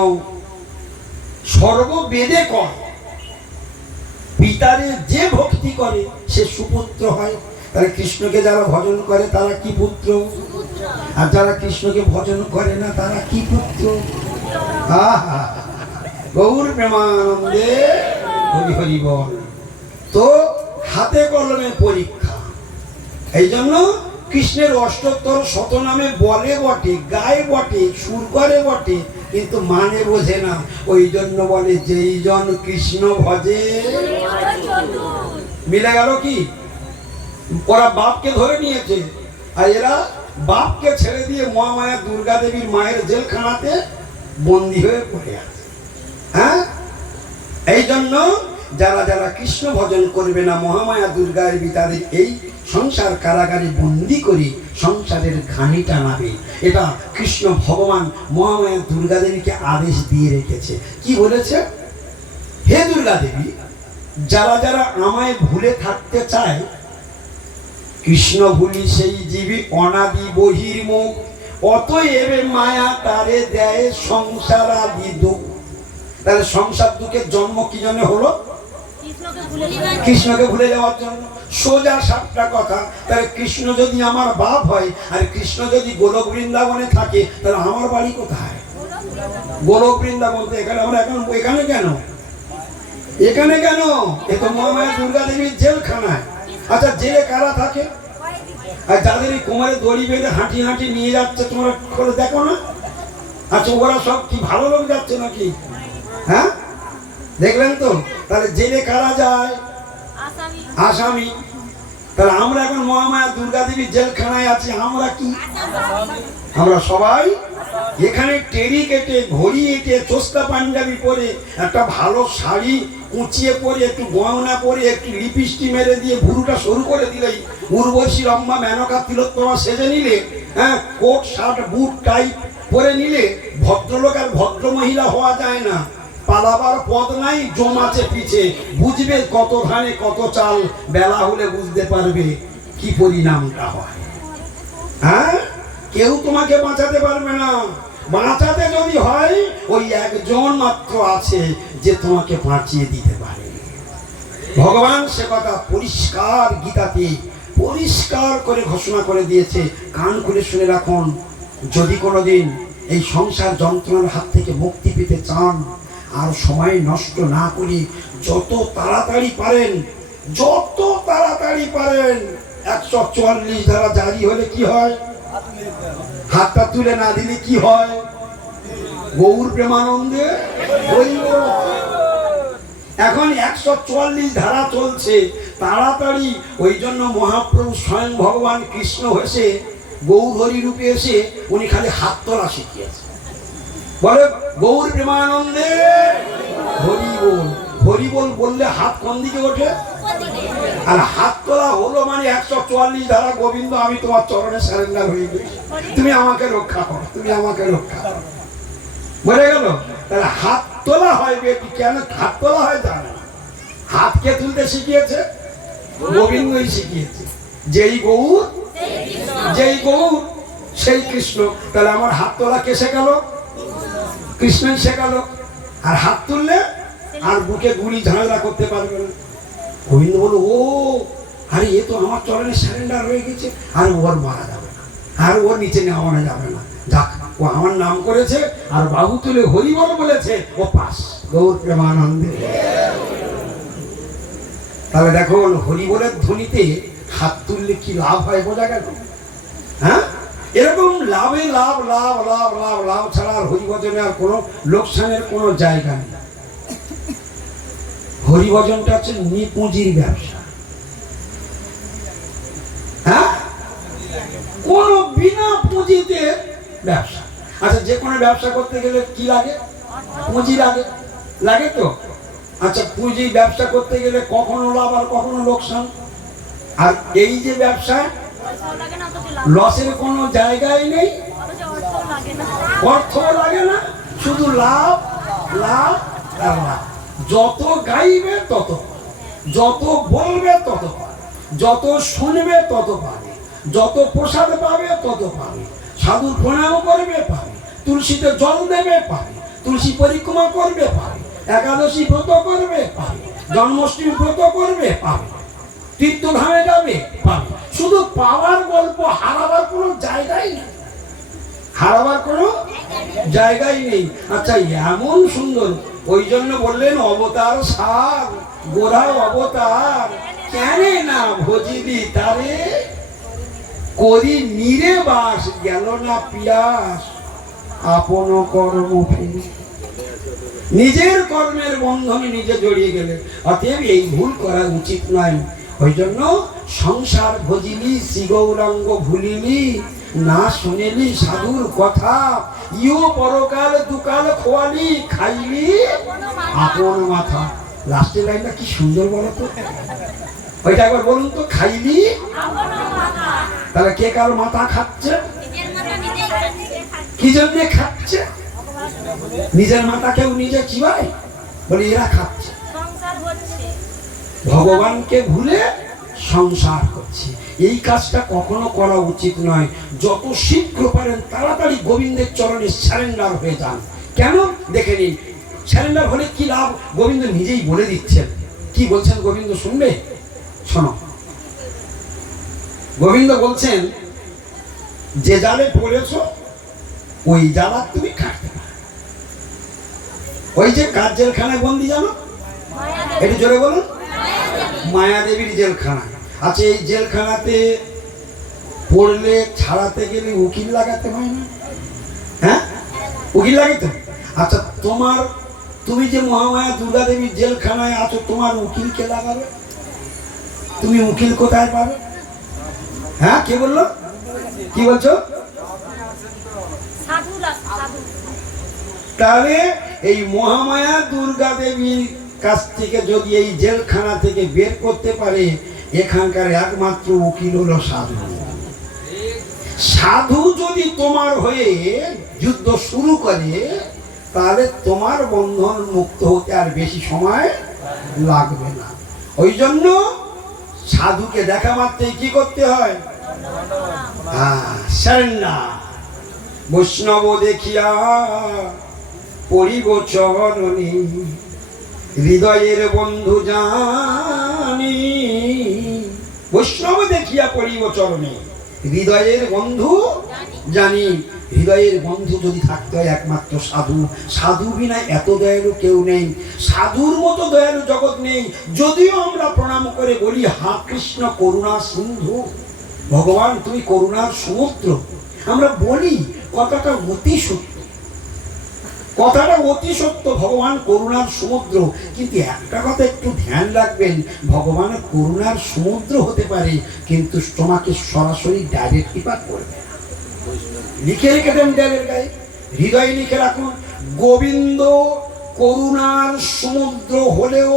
সর্ববেদে কর, পিতারে যে ভক্তি করে সে সুপুত্র হয়। তাহলে কৃষ্ণকে যারা ভজন করে তারা কি পুত্র, আর যারা কৃষ্ণকে ভজন করে না তারা কি পুত্র? গৌর প্রেমানন্দে হরি হরি বল। তো হাতে কলমে পরীক্ষা। এই জন্য কৃষ্ণের অষ্টোত্তর শতনামে বলে বটে, গায়ে বটে, সুর করে বটে, কিন্তু মানে বোঝে না। ওই জন্য বলে যেই জন কৃষ্ণ ভজে। মিলে গেল কি? ওরা বাপকে ধরে নিয়েছে আর এরা বাপকে ছেড়ে দিয়ে মহামায়া দুর্গা দেবীর মায়ের জেলখানাতে বন্দী হয়ে পড়ে আছে। হ্যাঁ, এই জন্য যারা যারা কৃষ্ণ ভজন করবে না মহামায়া দুর্গার বিতারে এই সংসার কারাগারে বন্দি করে সংসারের ঘানি টানাবে। এটা কৃষ্ণ ভগবান মহামায়া দুর্গা দেবীকে আদেশ দিয়ে রেখেছে। কি বলেছে? হে দুর্গা দেবী, যারা যারা আমায় ভুলে থাকতে চায়, কৃষ্ণ ভুলি সেই জীবী অনাদি বহির্মুখ, অতএব মায়া তারে দেয় সংসার আদি দুঃখ। তাহলে সংসার দুঃখের জন্ম কি জন্য হলো? কৃষ্ণকে ভুলে যাওয়ার জন্য। সোজা সাপটা কথা। তাহলে কৃষ্ণ যদি আমার বাপ হয় আর কৃষ্ণ যদি গোলক বৃন্দাবনে থাকে, তাহলে আমার বাড়ি কোথায়? গোলক বৃন্দাবন। এখানে আমরা এখন এখানে কেন? এখানে কেন? এ তো মহামায়া দুর্গা দেবীর জেলখানায়। আচ্ছা, জেলে কারা থাকে? আর যাদের এই কোমরে দড়ি বেঁধে হাঁটি হাঁটি নিয়ে যাচ্ছে, তোমরা করে দেখো না? আচ্ছা, ওরা সব কি ভালো লোক যাচ্ছে নাকি? হ্যাঁ, দেখলেন তো? তাহলে জেলে কারা যায়? আসামি। তাহলে আমরা এখন মহামায়া দুর্গা দেবীর জেলখানায় আছি। আমরা কি? আমরা সবাই এখানে টেরি কেটে, ঘড়ি এঁটে, চোস্তা পাঞ্জাবি পরে, একটা ভালো শাড়ি কুচিয়ে পরে, একটু গয়না পরে, একটু লিপস্টিক মেরে দিয়ে ভুরুটা সরু করে দিলেই, উর্বশী রম্ভা মেনকা তিলোত্তমা সেজে নিলে, হ্যাঁ, কোট শার্ট বুট টাই পরে নিলে ভদ্রলোক আর ভদ্র মহিলা হওয়া যায় না। পালাবার পথ নাই, জমাছে পিছে। বুঝবে কত ধানে কত চাল, বেলা হলে বুঝতে পারবে কি পরিণামটা হয়। হ্যাঁ, কেউ তোমাকে বাঁচাতে পারবে না। বাঁচাতে যদি হয়, ওই একজন মাত্র আছে যে তোমাকে বাঁচিয়ে দিতে পারে। ভগবান সে কথা পরিষ্কার গীতাতে পরিষ্কার করে ঘোষণা করে দিয়েছে। কান খুলে শুনে রাখুন। যদি কোনোদিন এই সংসার যন্ত্রণার হাত থেকে মুক্তি পেতে চান, আর সময় নষ্ট না করে যত তাড়াতাড়ি পারেন, 144 ধারা জারি হলে কি হয়? হাতটা তুলে না দিলে কি হয়? গৌর প্রেমানন্দে এখন 144 ধারা চলছে তাড়াতাড়ি। ওই জন্য মহাপ্রভু স্বয়ং ভগবান কৃষ্ণ হয়েছে গৌর হরি রূপে এসে উনি খালি হাত তোলা শিখিয়েছে। বলে গৌর প্রেমানন্দে হরি বল। হরি বল বললে হাত কোন দিকে ওঠে? আর হাত তোলা হলো মানে 144 ধারা, গোবিন্দ আমি তোমার চরণে সারেন্ডার হয়ে গেছি, তুমি আমাকে রক্ষা করো, তুমি আমাকে রক্ষা করো। বলে গেল। তাহলে হাত তোলা হয় বেটি। কেন হাত তোলা হয়? জানে না। হাতকে তুলতে শিখিয়েছে গোবিন্দই শিখিয়েছে। যেই গৌর সেই কৃষ্ণ। তাহলে আমার হাত তোলা কে শেখালো? কৃষ্ণই শেখালো। আর হাত তুললে আর বুকে গুলি ঝামেলা করতে পারবে না। গোবিন্দ বলো, ও আরে এ তো আমার চরণে সারেন্ডার হয়ে গেছে, আর ওর মারা যাবে না, আর ওর নিচে নেওয়া যাবে না। যাক, ও আমার নাম করেছে আর বাহু তুলে হরিবল বলেছে, ও পাস। গৌর প্রেমানন্দে। তাহলে দেখো, হরিবলের ধ্বনিতে হাত তুললে কি লাভ হয় বোঝা গেল? হ্যাঁ, এরকম লাভে লাভ লাভ লাভ লাভ লাভ ছাড়া আর হরিভজনে আর কোনো লোকসানের কোনো জায়গা নেই। হরিভজনটা হচ্ছে নিপুঁজির ব্যবসা। হ্যাঁ, কোন বিনা পুঁজিতে ব্যবসা। আচ্ছা, যে কোনো ব্যবসা করতে গেলে কি লাগে? পুঁজি লাগে। লাগে তো? আচ্ছা, পুঁজি ব্যবসা করতে গেলে কখনো লাভ আর কখনো লোকসান। আর এই যে ব্যবসা, লসের কোনো জায়গায় নেই, অর্থ লাগে না, শুধু লাভ লাভ আর লাভ। যত গাইবে তত, যত বলবে তত পাবে, যত শুনবে তত পাবে, যত প্রসাদ পাবে তত পাবে, সাধুর প্রণাম করবে পাবে, তুলসীতে জল দেবে পাবে, তুলসী পরিক্রমা করবে পাবে, একাদশী ব্রত করবে পাবে, জন্মাষ্টমী ব্রত করবে পাবে, তীর্থধামে যাবে পাবে। শুধু পাওয়ার গল্প, হারাবার কোনো জায়গাই নেই, হারাবার কোনো জায়গাই নেই। আচ্ছা, এমন সুন্দর, ওই জন্য বললেন অবতার সার, গোড়া অবতার কেন না ভজিবি তারে, করি নিরে বাস, গেল না পিয়াস, আপন কর্ম ফিরে। নিজের কর্মের বন্ধনে নিজে জড়িয়ে গেলে। অতএব এই ভুল করা উচিত নয়। ওই জন্য সংসার ভজিলি, শ্রী গৌরাঙ্গ ভুলিলি, না শুনেলি সাধুর কথা, ইও পরকাল দুকাল খোয়ালি, খাইলি আপন মাথা। লাস্টের লাইনটা কি সুন্দর বলো তো, ওইটা একবার বলুন তো। খাইলি, তাহলে কে কার মাথা খাচ্ছে? কি জন্য খাচ্ছে? নিজের মাথা কেউ নিজে চিবায়? বলে এরা খাচ্ছে, ভগবানকে ভুলে সংসার করছে। এই কাজটা কখনো করা উচিত নয়। যত শীঘ্র পারেন তাড়াতাড়ি গোবিন্দের চরণে সারেন্ডার হয়ে যান। কেন দেখে নিন, সারেন্ডার হলে কি লাভ গোবিন্দ নিজেই বলে দিচ্ছেন। কি বলছেন গোবিন্দ শুনবে? শোনো, গোবিন্দ বলছেন যে জালে পড়েছো ওই জালা তুমি কাটতে পারো। ওই যে কার জেলখানায় বন্দি জানো? একটু জোরে বলুন। মায়াদেবীর জেলখানা। আচ্ছা, এই জেলখানাতে পড়লে ছাড়াতে গেলে উকিল লাগাতে হয় না? হ্যাঁ, উকিল লাগে তো। আচ্ছা, তুমি যে মহামায়া দুর্গা দেবীর জেলখানায় আছো, তোমার উকিলকে লাগাবে? তুমি উকিল কোথায় পাবে? হ্যাঁ, কে বললো? কি বলছো? তাহলে এই মহামায়া দুর্গা দেবীর কাছ থেকে যদি এই জেলখানা থেকে বের করতে পারে, এখানকার একমাত্র উকিল হলো সাধু। সাধু যদি তোমার হয়ে যুদ্ধ শুরু করে, তাহলে তোমার বন্ধন মুক্ত হতে আর বেশি সময় লাগবে না। ওই জন্য সাধুকে দেখা মাত্রই কি করতে হয়? সারেন্ডার। বৈষ্ণব দেখিয়া পড়িব চরণে, হৃদয়ের বন্ধু জানি। বৈষ্ণব দেখিয়া পড়িব চরণে, হৃদয়ের বন্ধু জানি। হৃদয়ের বন্ধু যদি থাকতে হয় একমাত্র সাধু। সাধু বিনা এত দয়ালু কেউ নেই, সাধুর মতো দয়ালু জগৎ নেই। যদিও আমরা প্রণাম করে বলি হা কৃষ্ণ করুণা সিন্ধু, ভগবান তুমি করুণার সমুদ্র, আমরা বলি, কথাটা অতি সত্য, কথাটা অতি সত্য। ভগবান করুণার সমুদ্র, কিন্তু একটা কথা একটু ধ্যান রাখবেন, ভগবানের করুণার সমুদ্র হতে পারে, কিন্তু তোমাকে সরাসরি ডাইরেক্ট কৃপা করবে। লিখে রেখে দেন দেয়ালের গায়ে, হৃদয়ে লিখে রাখুন, গোবিন্দ করুণার সমুদ্র হলেও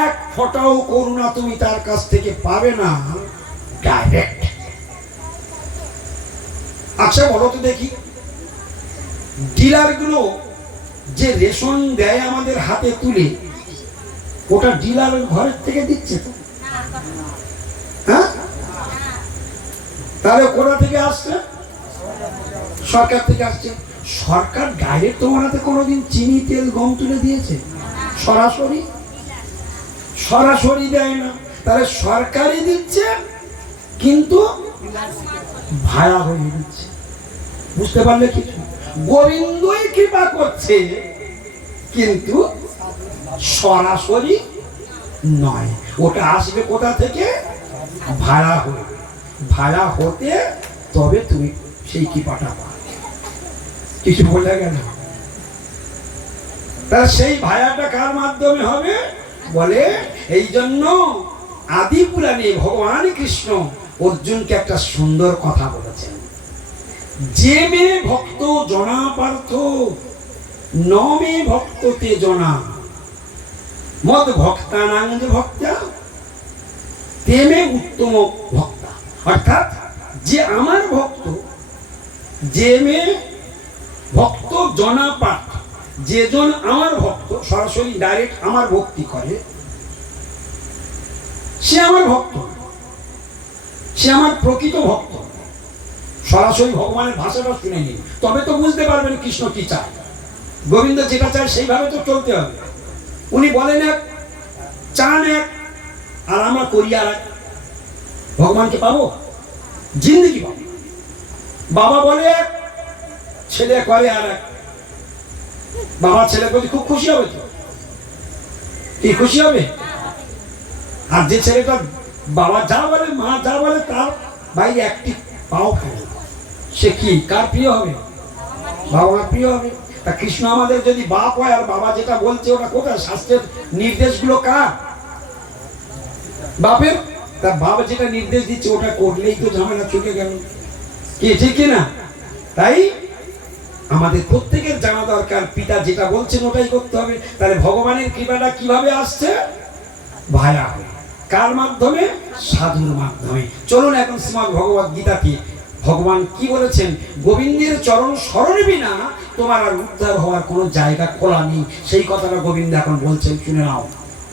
এক ফোঁটাও করুণা তুমি তার কাছ থেকে পাবে না ডাইরেক্ট। আচ্ছা বলো তো দেখি, ডিলারগুলো যে রেশন দেয় আমাদের হাতে তুলে, ওটা ডিলারের ঘরের থেকে দিচ্ছে তো? হ্যাঁ, তাহলে কোথা থেকে আসছে? সরকার থেকে আসছে। সরকার ডাইরেক্ট তোমার হাতে কোনোদিন চিনি, তেল, গম তুলে দিয়েছে? সরাসরি সরাসরি দেয় না। তাহলে সরকারই দিচ্ছে, কিন্তু ভাড়া হয়ে দিচ্ছে। বুঝতে পারলে কিছু? গোবিন্দই কৃপা করছে, কিন্তু সরাসরি নয়। ওটা আসবে কোথা থেকে? ভাড়া হয়ে। ভাড়া হতে তবে তুমি সেই কৃপাটা পাবে। কিছু বোঝা গেল? তা সেই ভাড়াটা কার মাধ্যমে হবে? বলে এই জন্য আদি পুরাণে ভগবান কৃষ্ণ অর্জুনকে একটা সুন্দর কথা বলেছেন, যে মে ভক্ত জনা পার্থ ন মে ভক্ত তে জনা মদ ভক্তা নাঙ্গ ভক্তা তে মে উত্তম ভক্তা। অর্থাৎ যে আমার ভক্ত, যে মে ভক্ত জনা পার্থ, যে জন আমার ভক্ত, সরাসরি ডাইরেক্ট আমার ভক্তি করে, সে আমার ভক্ত, সে আমার প্রকৃত ভক্ত। সরাসরি ভগবানের ভাষাটা শুনে নিন, তবে তো বুঝতে পারবেন কৃষ্ণ কি চায়। গোবিন্দ যেটা চায় সেইভাবে তো চলতে হবে। উনি বলেন এক, চান এক, আর আমরা করি আর এক। ভগবানকে পাবো? জিন্দগি পাবো। বাবা বলে এক, ছেলে করে আর এক। বাবা ছেলের প্রতি খুব খুশি হবে তো? কি খুশি হবে? আর যে ছেলেটা বাবা যা বলে, মা যা বলে, তার বাইরে একটি পাও ফেলে, সে কি কার প্রিয় হবে? বাবা মার প্রিয় হবে। তা কৃষ্ণ আমাদের যদি বাপ হয়, আর বাবা যেটা বলছে ওটা কোথায়? শাস্ত্রের নির্দেশগুলো কার? বাপের। তা বাবা যেটা নির্দেশ দিচ্ছে ওটা করলেই তো ঝামেলা চলে গেল। কি ঠিক কিনা? তাই আমাদের প্রত্যেকের জানা দরকার, পিতা যেটা বলছেন ওটাই করতে হবে। তাহলে ভগবানের কৃপাটা কিভাবে আসছে? ভায়া হয়ে। কার মাধ্যমে? সাধুর মাধ্যমে। চলুন এখন শ্রীমদ্ ভগবদ গীতাতে ভগবান কি বলেছেন, গোবিন্দের চরণ স্মরণ বিনা তোমার আর উদ্ধার হওয়ার কোনো জায়গা খোলা নেই। সেই কথাটা গোবিন্দ এখন বলছেন, শুনে নাও।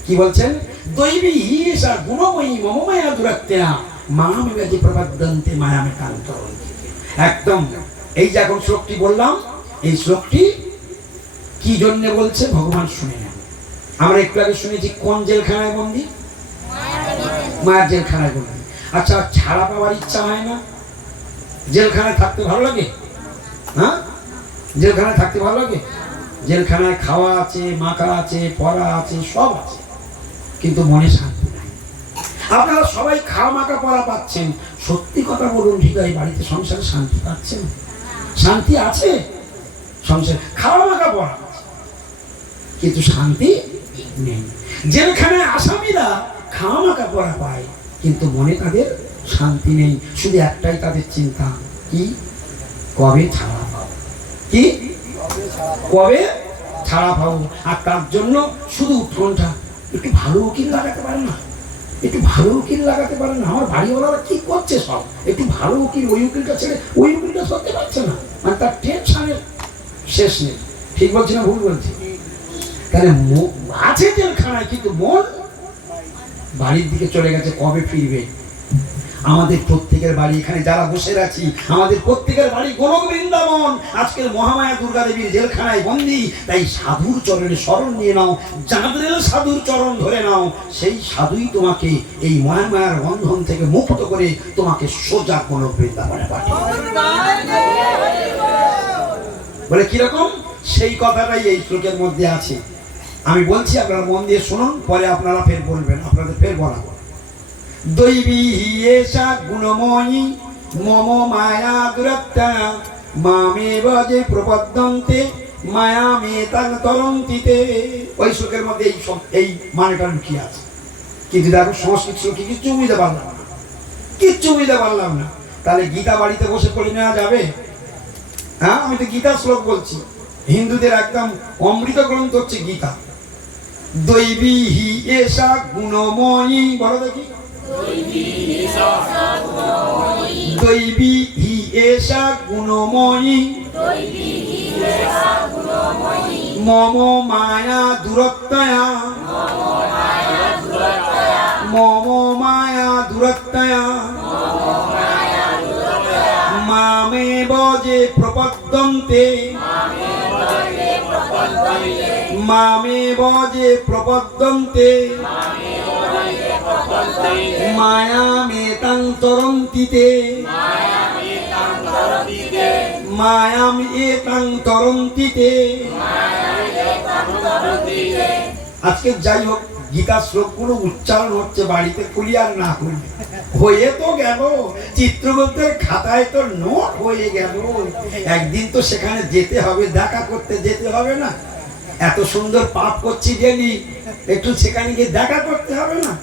কি বলছেন? দৈবী ঈশা গুণময়ী মম মায়া দুরাত্মেনা মামেবাজি প্রপদ্যন্তে মায়ামে কান্তরন্তি। একদম এই যে এখন শ্লোকটি বললাম, এই শ্লোকটি কি জন্য বলছে ভগবান শুনে নেন। আমরা একটু আগে শুনেছি কোন জেলখানায় বন্দি? মায়ের জেলখানায় বন্দি। আচ্ছা, ছাড়া পাওয়ার ইচ্ছা হয় না? জেলখানায় থাকতে ভালো লাগে? হ্যাঁ, জেলখানায় থাকতে ভালো লাগে? জেলখানায় খাওয়া আছে, মাখা আছে, পড়া আছে, সব আছে, কিন্তু মনে শান্তি নাই। আপনারা সবাই খাওয়া মাখা পড়া পাচ্ছেন, সত্যি কথা বলুন, হৃদয় বাড়িতে সংসারে শান্তি পাচ্ছেন? শান্তি আছে? সংসারে খাওয়া মাখা পড়া কিন্তু শান্তি নেই। জেলখানায় আসামিরা খাওয়া মাখা পড়া পায়, কিন্তু মনে তাদের শান্তি নেই। শুধু একটাই তাদের চিন্তা, কি কবে ছাড়া পাবো, কি কবে ছাড়া পাবো। আর তার জন্য শুধু উৎকণ্ঠা। একটু ভালো উকিল লাগাতে পারে না? একটু ভালো উকিল লাগাতে পারে না? আমার বাড়িওয়ালারা কি করছে সব, একটু ভালো উকিল, ওই উকিলটা ছেড়ে ওই উকিলটা সরতে পারছে না, মানে তার টেনশনের শেষ নেই। ঠিক বলছি না ভুল বলছি? তাহলে আছে জেলখানায়, কিন্তু মন বাড়ির দিকে চলে গেছে, কবে ফিরবে। আমাদের প্রত্যেকের বাড়ি, এখানে যারা বসে আছি, আমাদের প্রত্যেকের বাড়ি গোলক বৃন্দাবন। আজকের মহামায়া দুর্গা দেবীর জেলখানায় বন্দী। তাই সাধুর চরণে শরণ নিয়ে নাও, যাদের সাধুর চরণ ধরে নাও, সেই সাধুই তোমাকে এই মহামায়ার বন্ধন থেকে মুক্ত করে তোমাকে সোজা গোলক বৃন্দাবনে পাঠাবে। বলে কিরকম? সেই কথাটাই এই শ্লোকের মধ্যে আছে। আমি বলছি, আপনারা মন দিয়ে শুনুন, পরে আপনারা ফের বলবেন, আপনাদের ফের বলাবো। দৈবী এষা গুণময়ী মম মায়া দুরাত্মা মামেব যে প্রপদ্যন্তে মায়ামেতাং তরন্তিতে। ওই শ্লোকের মধ্যে এই মানেটা লুকিয়ে আছে। কিন্তু দেখো সংস্কৃত শ্লোকে কিচ্ছু বুঝতে পারলাম না, কিচ্ছু বুঝতে পারলাম না। তাহলে গীতা বাড়িতে বসে পড়ে নেওয়া যাবে? হ্যাঁ, আমি তো গীতা শ্লোক বলছি। হিন্দুদের একদম অমৃত গ্রন্থ হচ্ছে গীতা। দৈবী হি এষা গুণময়ী, বলো দেখি। দৈবী হি এষা গুণময়ী মম মায়া দুরত্তয়া মম মায়া দুরত্তয়া মামেব যে প্রপদ্যন্তে মামেব যে প্রপদ্যন্তে মায়ামেতাং তরন্তিতে মায়ামেতাং তরন্তিতে। আজকে যাই হোক, গীতা শ্লোকগুলো উচ্চারণ হচ্ছে বাড়িতে ক্লিয়ার না হলে হয়ে তো গেল, চিত্রগুপ্তের খাতায় তো নোট হয়ে গেল। একদিন তো সেখানে যেতে হবে, দেখা করতে যেতে হবে না? এত সুন্দর পাপ করছি জানি, একটু সেখানে গিয়ে দেখা করতে হবে না?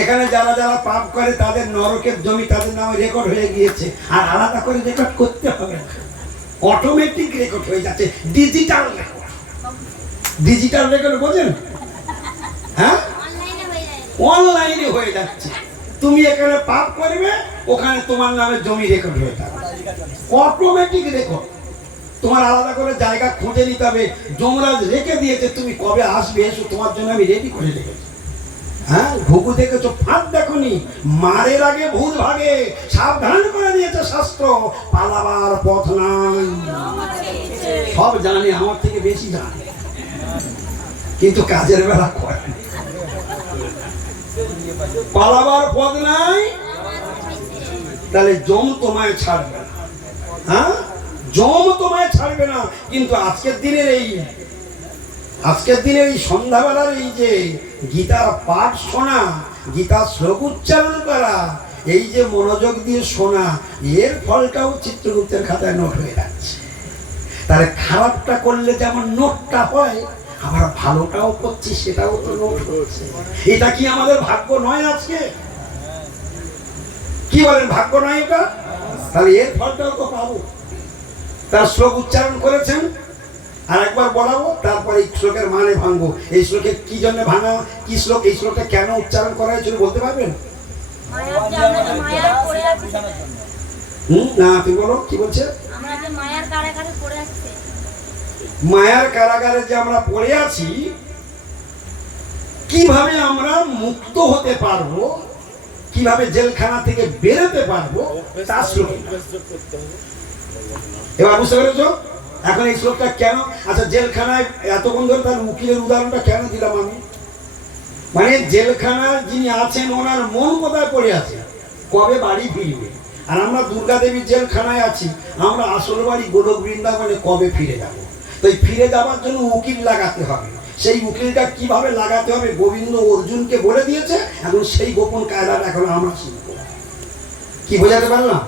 এখানে যারা যারা পাপ করে তাদের নরকের জমি তাদের নামে রেকর্ড হয়ে গিয়েছে, আর আলাদা করে রেকর্ড করতে হবে না, অটোমেটিক রেকর্ড হয়ে যাচ্ছে। ডিজিটাল রেকর্ড, ডিজিটাল রেকর্ড বোঝেন? হ্যাঁ, অনলাইনে হয়ে যাচ্ছে। তুমি এখানে পাপ করবে, ওখানে তোমার নামে জমি রেকর্ড হয়ে যাবে, অটোমেটিক রেকর্ড। তোমার আলাদা করে জায়গা খুঁজে নিতে হবে। যমরাজ রেখে দিয়েছে, তুমি কবে আসবে এসো, তোমার জন্য আমি রেডি করে রেখেছি। হ্যাঁ, ঘুঘু দেখেছো, ফাঁদ দেখোনি? মারের আগে ভূত ভাগে, সাবধান করে দিয়েছে শাস্ত্র, পালাবার পথ নাই। সব জানে, আমার থেকে বেশি জানে, কিন্তু কাজের বেলা করে। পালাবার পথ নাই, তাহলে জম তোমায় ছাড়বে না। হ্যাঁ, জম তোমায় ছাড়বে না। কিন্তু আজকের দিনের এই সন্ধ্যাবেলার এই যে গীতার পাঠ শোনা, গীতার শ্লোক উচ্চারণ করা, এই যে মনোযোগ দিয়ে শোনা, এর ফলটাও চিত্রগুপ্তের খাতায় নোট হয়ে যাচ্ছে। তাহলে খারাপটা করলে যেমন নোটটা হয়, আবার ভালোটাও করছি সেটাও তো নোট হচ্ছে। এটা কি আমাদের ভাগ্য নয়? আজকে কি বলেন, ভাগ্য নয় এটা? তাহলে এর ফলটাও তো পাবো। তার শ্লোক উচ্চারণ করেছেন, আর একবার বলাবো, তারপরে এই শ্লোকের মানে ভাঙবো। এই শ্লোকে কি জন্য ভাঙা, কি শ্লোক, এই শ্লোকটা কেন উচ্চারণ করা হয়েছিল বলতে পারবেন? না, তুমি বলো কি বলছে? মায়ার কারাগারে যে আমরা পড়ে আছি, কিভাবে আমরা মুক্ত হতে পারবো, কিভাবে জেলখানা থেকে বেরোতে পারবো, তার শ্লোক। এবার বুঝতে পেরেছো? এখন এই শ্লোকটা কেন, আচ্ছা জেলখানায় এতক্ষণ ধরে তার উকিলের উদাহরণটা কেন দিলাম আমি? মানে জেলখানায় যিনি আছেন ওনার মন কোথায় পড়ে আছে, কবে বাড়ি ফিরবে। আর আমরা দুর্গা দেবীর জেলখানায় আছি, আমরা আসল বাড়ি গোলক বৃন্দাবনে কবে ফিরে যাব। তো এই ফিরে যাওয়ার জন্য উকিল লাগাতে হবে। সেই উকিলটা কিভাবে লাগাতে হবে গোবিন্দ অর্জুনকে বলে দিয়েছে। এখন সেই গোপন কায়দাটা এখন আমরা শিখব। কি বোঝাতে পারলাম?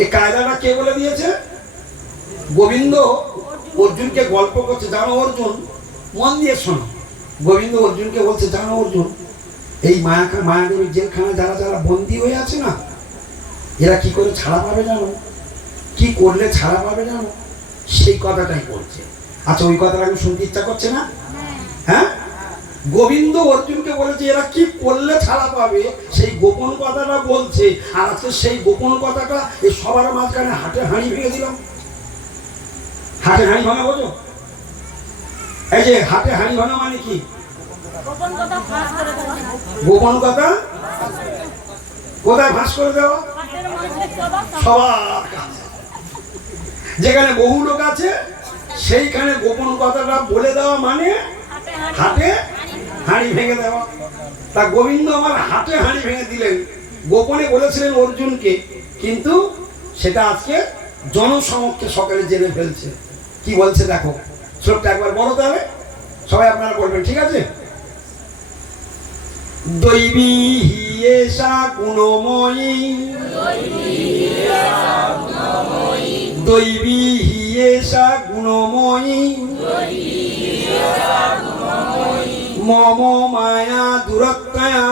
এই কায়দাটা কে বলে দিয়েছে? গোবিন্দ অর্জুনকে গল্প করছে, জানো অর্জুন, মন দিয়ে শোনো। গোবিন্দ অর্জুনকে বলছে, জানো অর্জুন, এই মায়াদেবীর জেলখানায় যারা যারা বন্দী হয়ে আছে না, এরা কি করে ছাড়া পাবে জানো, কি করলে ছাড়া পাবে জানো, সেই কথাটাই বলছে। আচ্ছা ওই কথাটা আমি শুনতে ইচ্ছা করছে না? হ্যাঁ, গোবিন্দ অর্জুনকে বলেছে এরা কি করলে ছাড়া পাবে, সেই গোপন কথাটা বলছে। আর আজকে সেই গোপন কথাটা এই সবার মাঝখানে হাটে হাঁড়ি ভেঙে দিলাম। হাটে হাঁড়ি ভাঙা বোঝো? এই যে হাটে হাঁড়ি ভাঙা মানে কি? গোপন কথা কোথায় ফাঁস করে দেওয়া? সবার কাছে, যেখানে বহু লোক আছে সেইখানে গোপন কথাটা বলে দেওয়া মানে হাটে হাঁড়ি ভেঙে দেওয়া। তা গোবিন্দ আমার হাটে হাঁড়ি ভেঙে দিলেন, গোপনে বলেছিলেন অর্জুনকে, কিন্তু সেটা আজকে জনসমক্ষে সকালে জেনে ফেলছে। কি বলছে দেখো, শ্লোকটা একবার বলো তাহলে, সবাই আপনারা বলবেন, ঠিক আছে? দৈবী হিয়েষা গুণময়ী, দৈবী হিয়েষা গুণময়ী, মম মায়া দুরত্তয়া,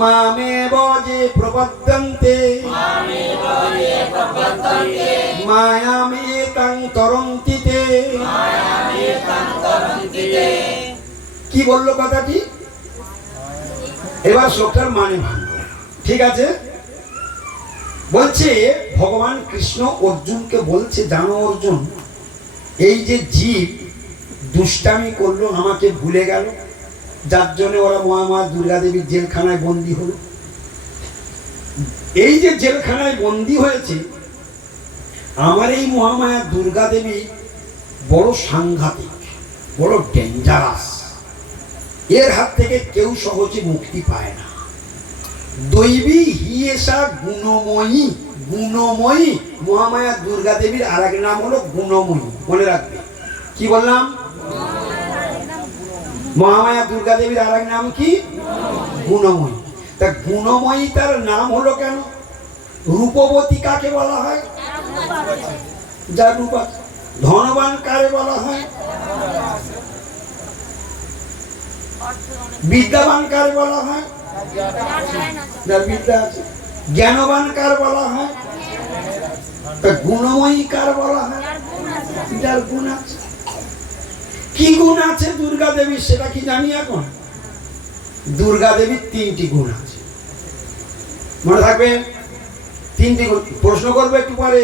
মামেব যে প্রপদ্যন্তে, মায়ামেতাং তরন্তি তে। কি বললো কথাটি? এবার শ্লোকটার মানে ভাঙবো, ঠিক আছে? বলছে ভগবান কৃষ্ণ অর্জুনকে বলছে, জানো অর্জুন, এই যে জীব দুষ্টামি করলো, আমাকে ভুলে গেল, যার জন্য ওরা মা দুর্গা দেবীর জেলখানায় বন্দী হলো। এই যে জেলখানায় বন্দী হয়েছে, আমার এই মহামায়া দুর্গা দেবী বড় সাংঘাতিক, বড় ডেঞ্জারাস। এর হাত থেকে কেউ সহজে মুক্তি পায় না। দৈবী হিয়েষা গুণময়ী, গুণময়ী মহামায়া দুর্গা দেবীর আর এক নাম হলো গুণময়ী। মনে রাখবে, কি বললাম? মহামায়া দুর্গা দেবীর আর এক নাম কি? গুণময়ী। তা গুণময়ী তার নাম হলো কেন? রূপবতী কাকে বলা হয়? যার রূপ আছে। ধনবান কারে বলা হয়? বিদ্যাবান কারে বলা হয়? যার বিদ্যা আছে। জ্ঞানবান কার বলা হয়? তা গুণময়ী কার বলা হয়? যার গুণ আছে। কি গুণ আছে দুর্গা দেবীর সেটা কি জানি এখন? দুর্গা দেবীর তিনটি গুণ আছে, মনে থাকবে? তিনটি গুণ। প্রশ্ন করবো একটু পরে,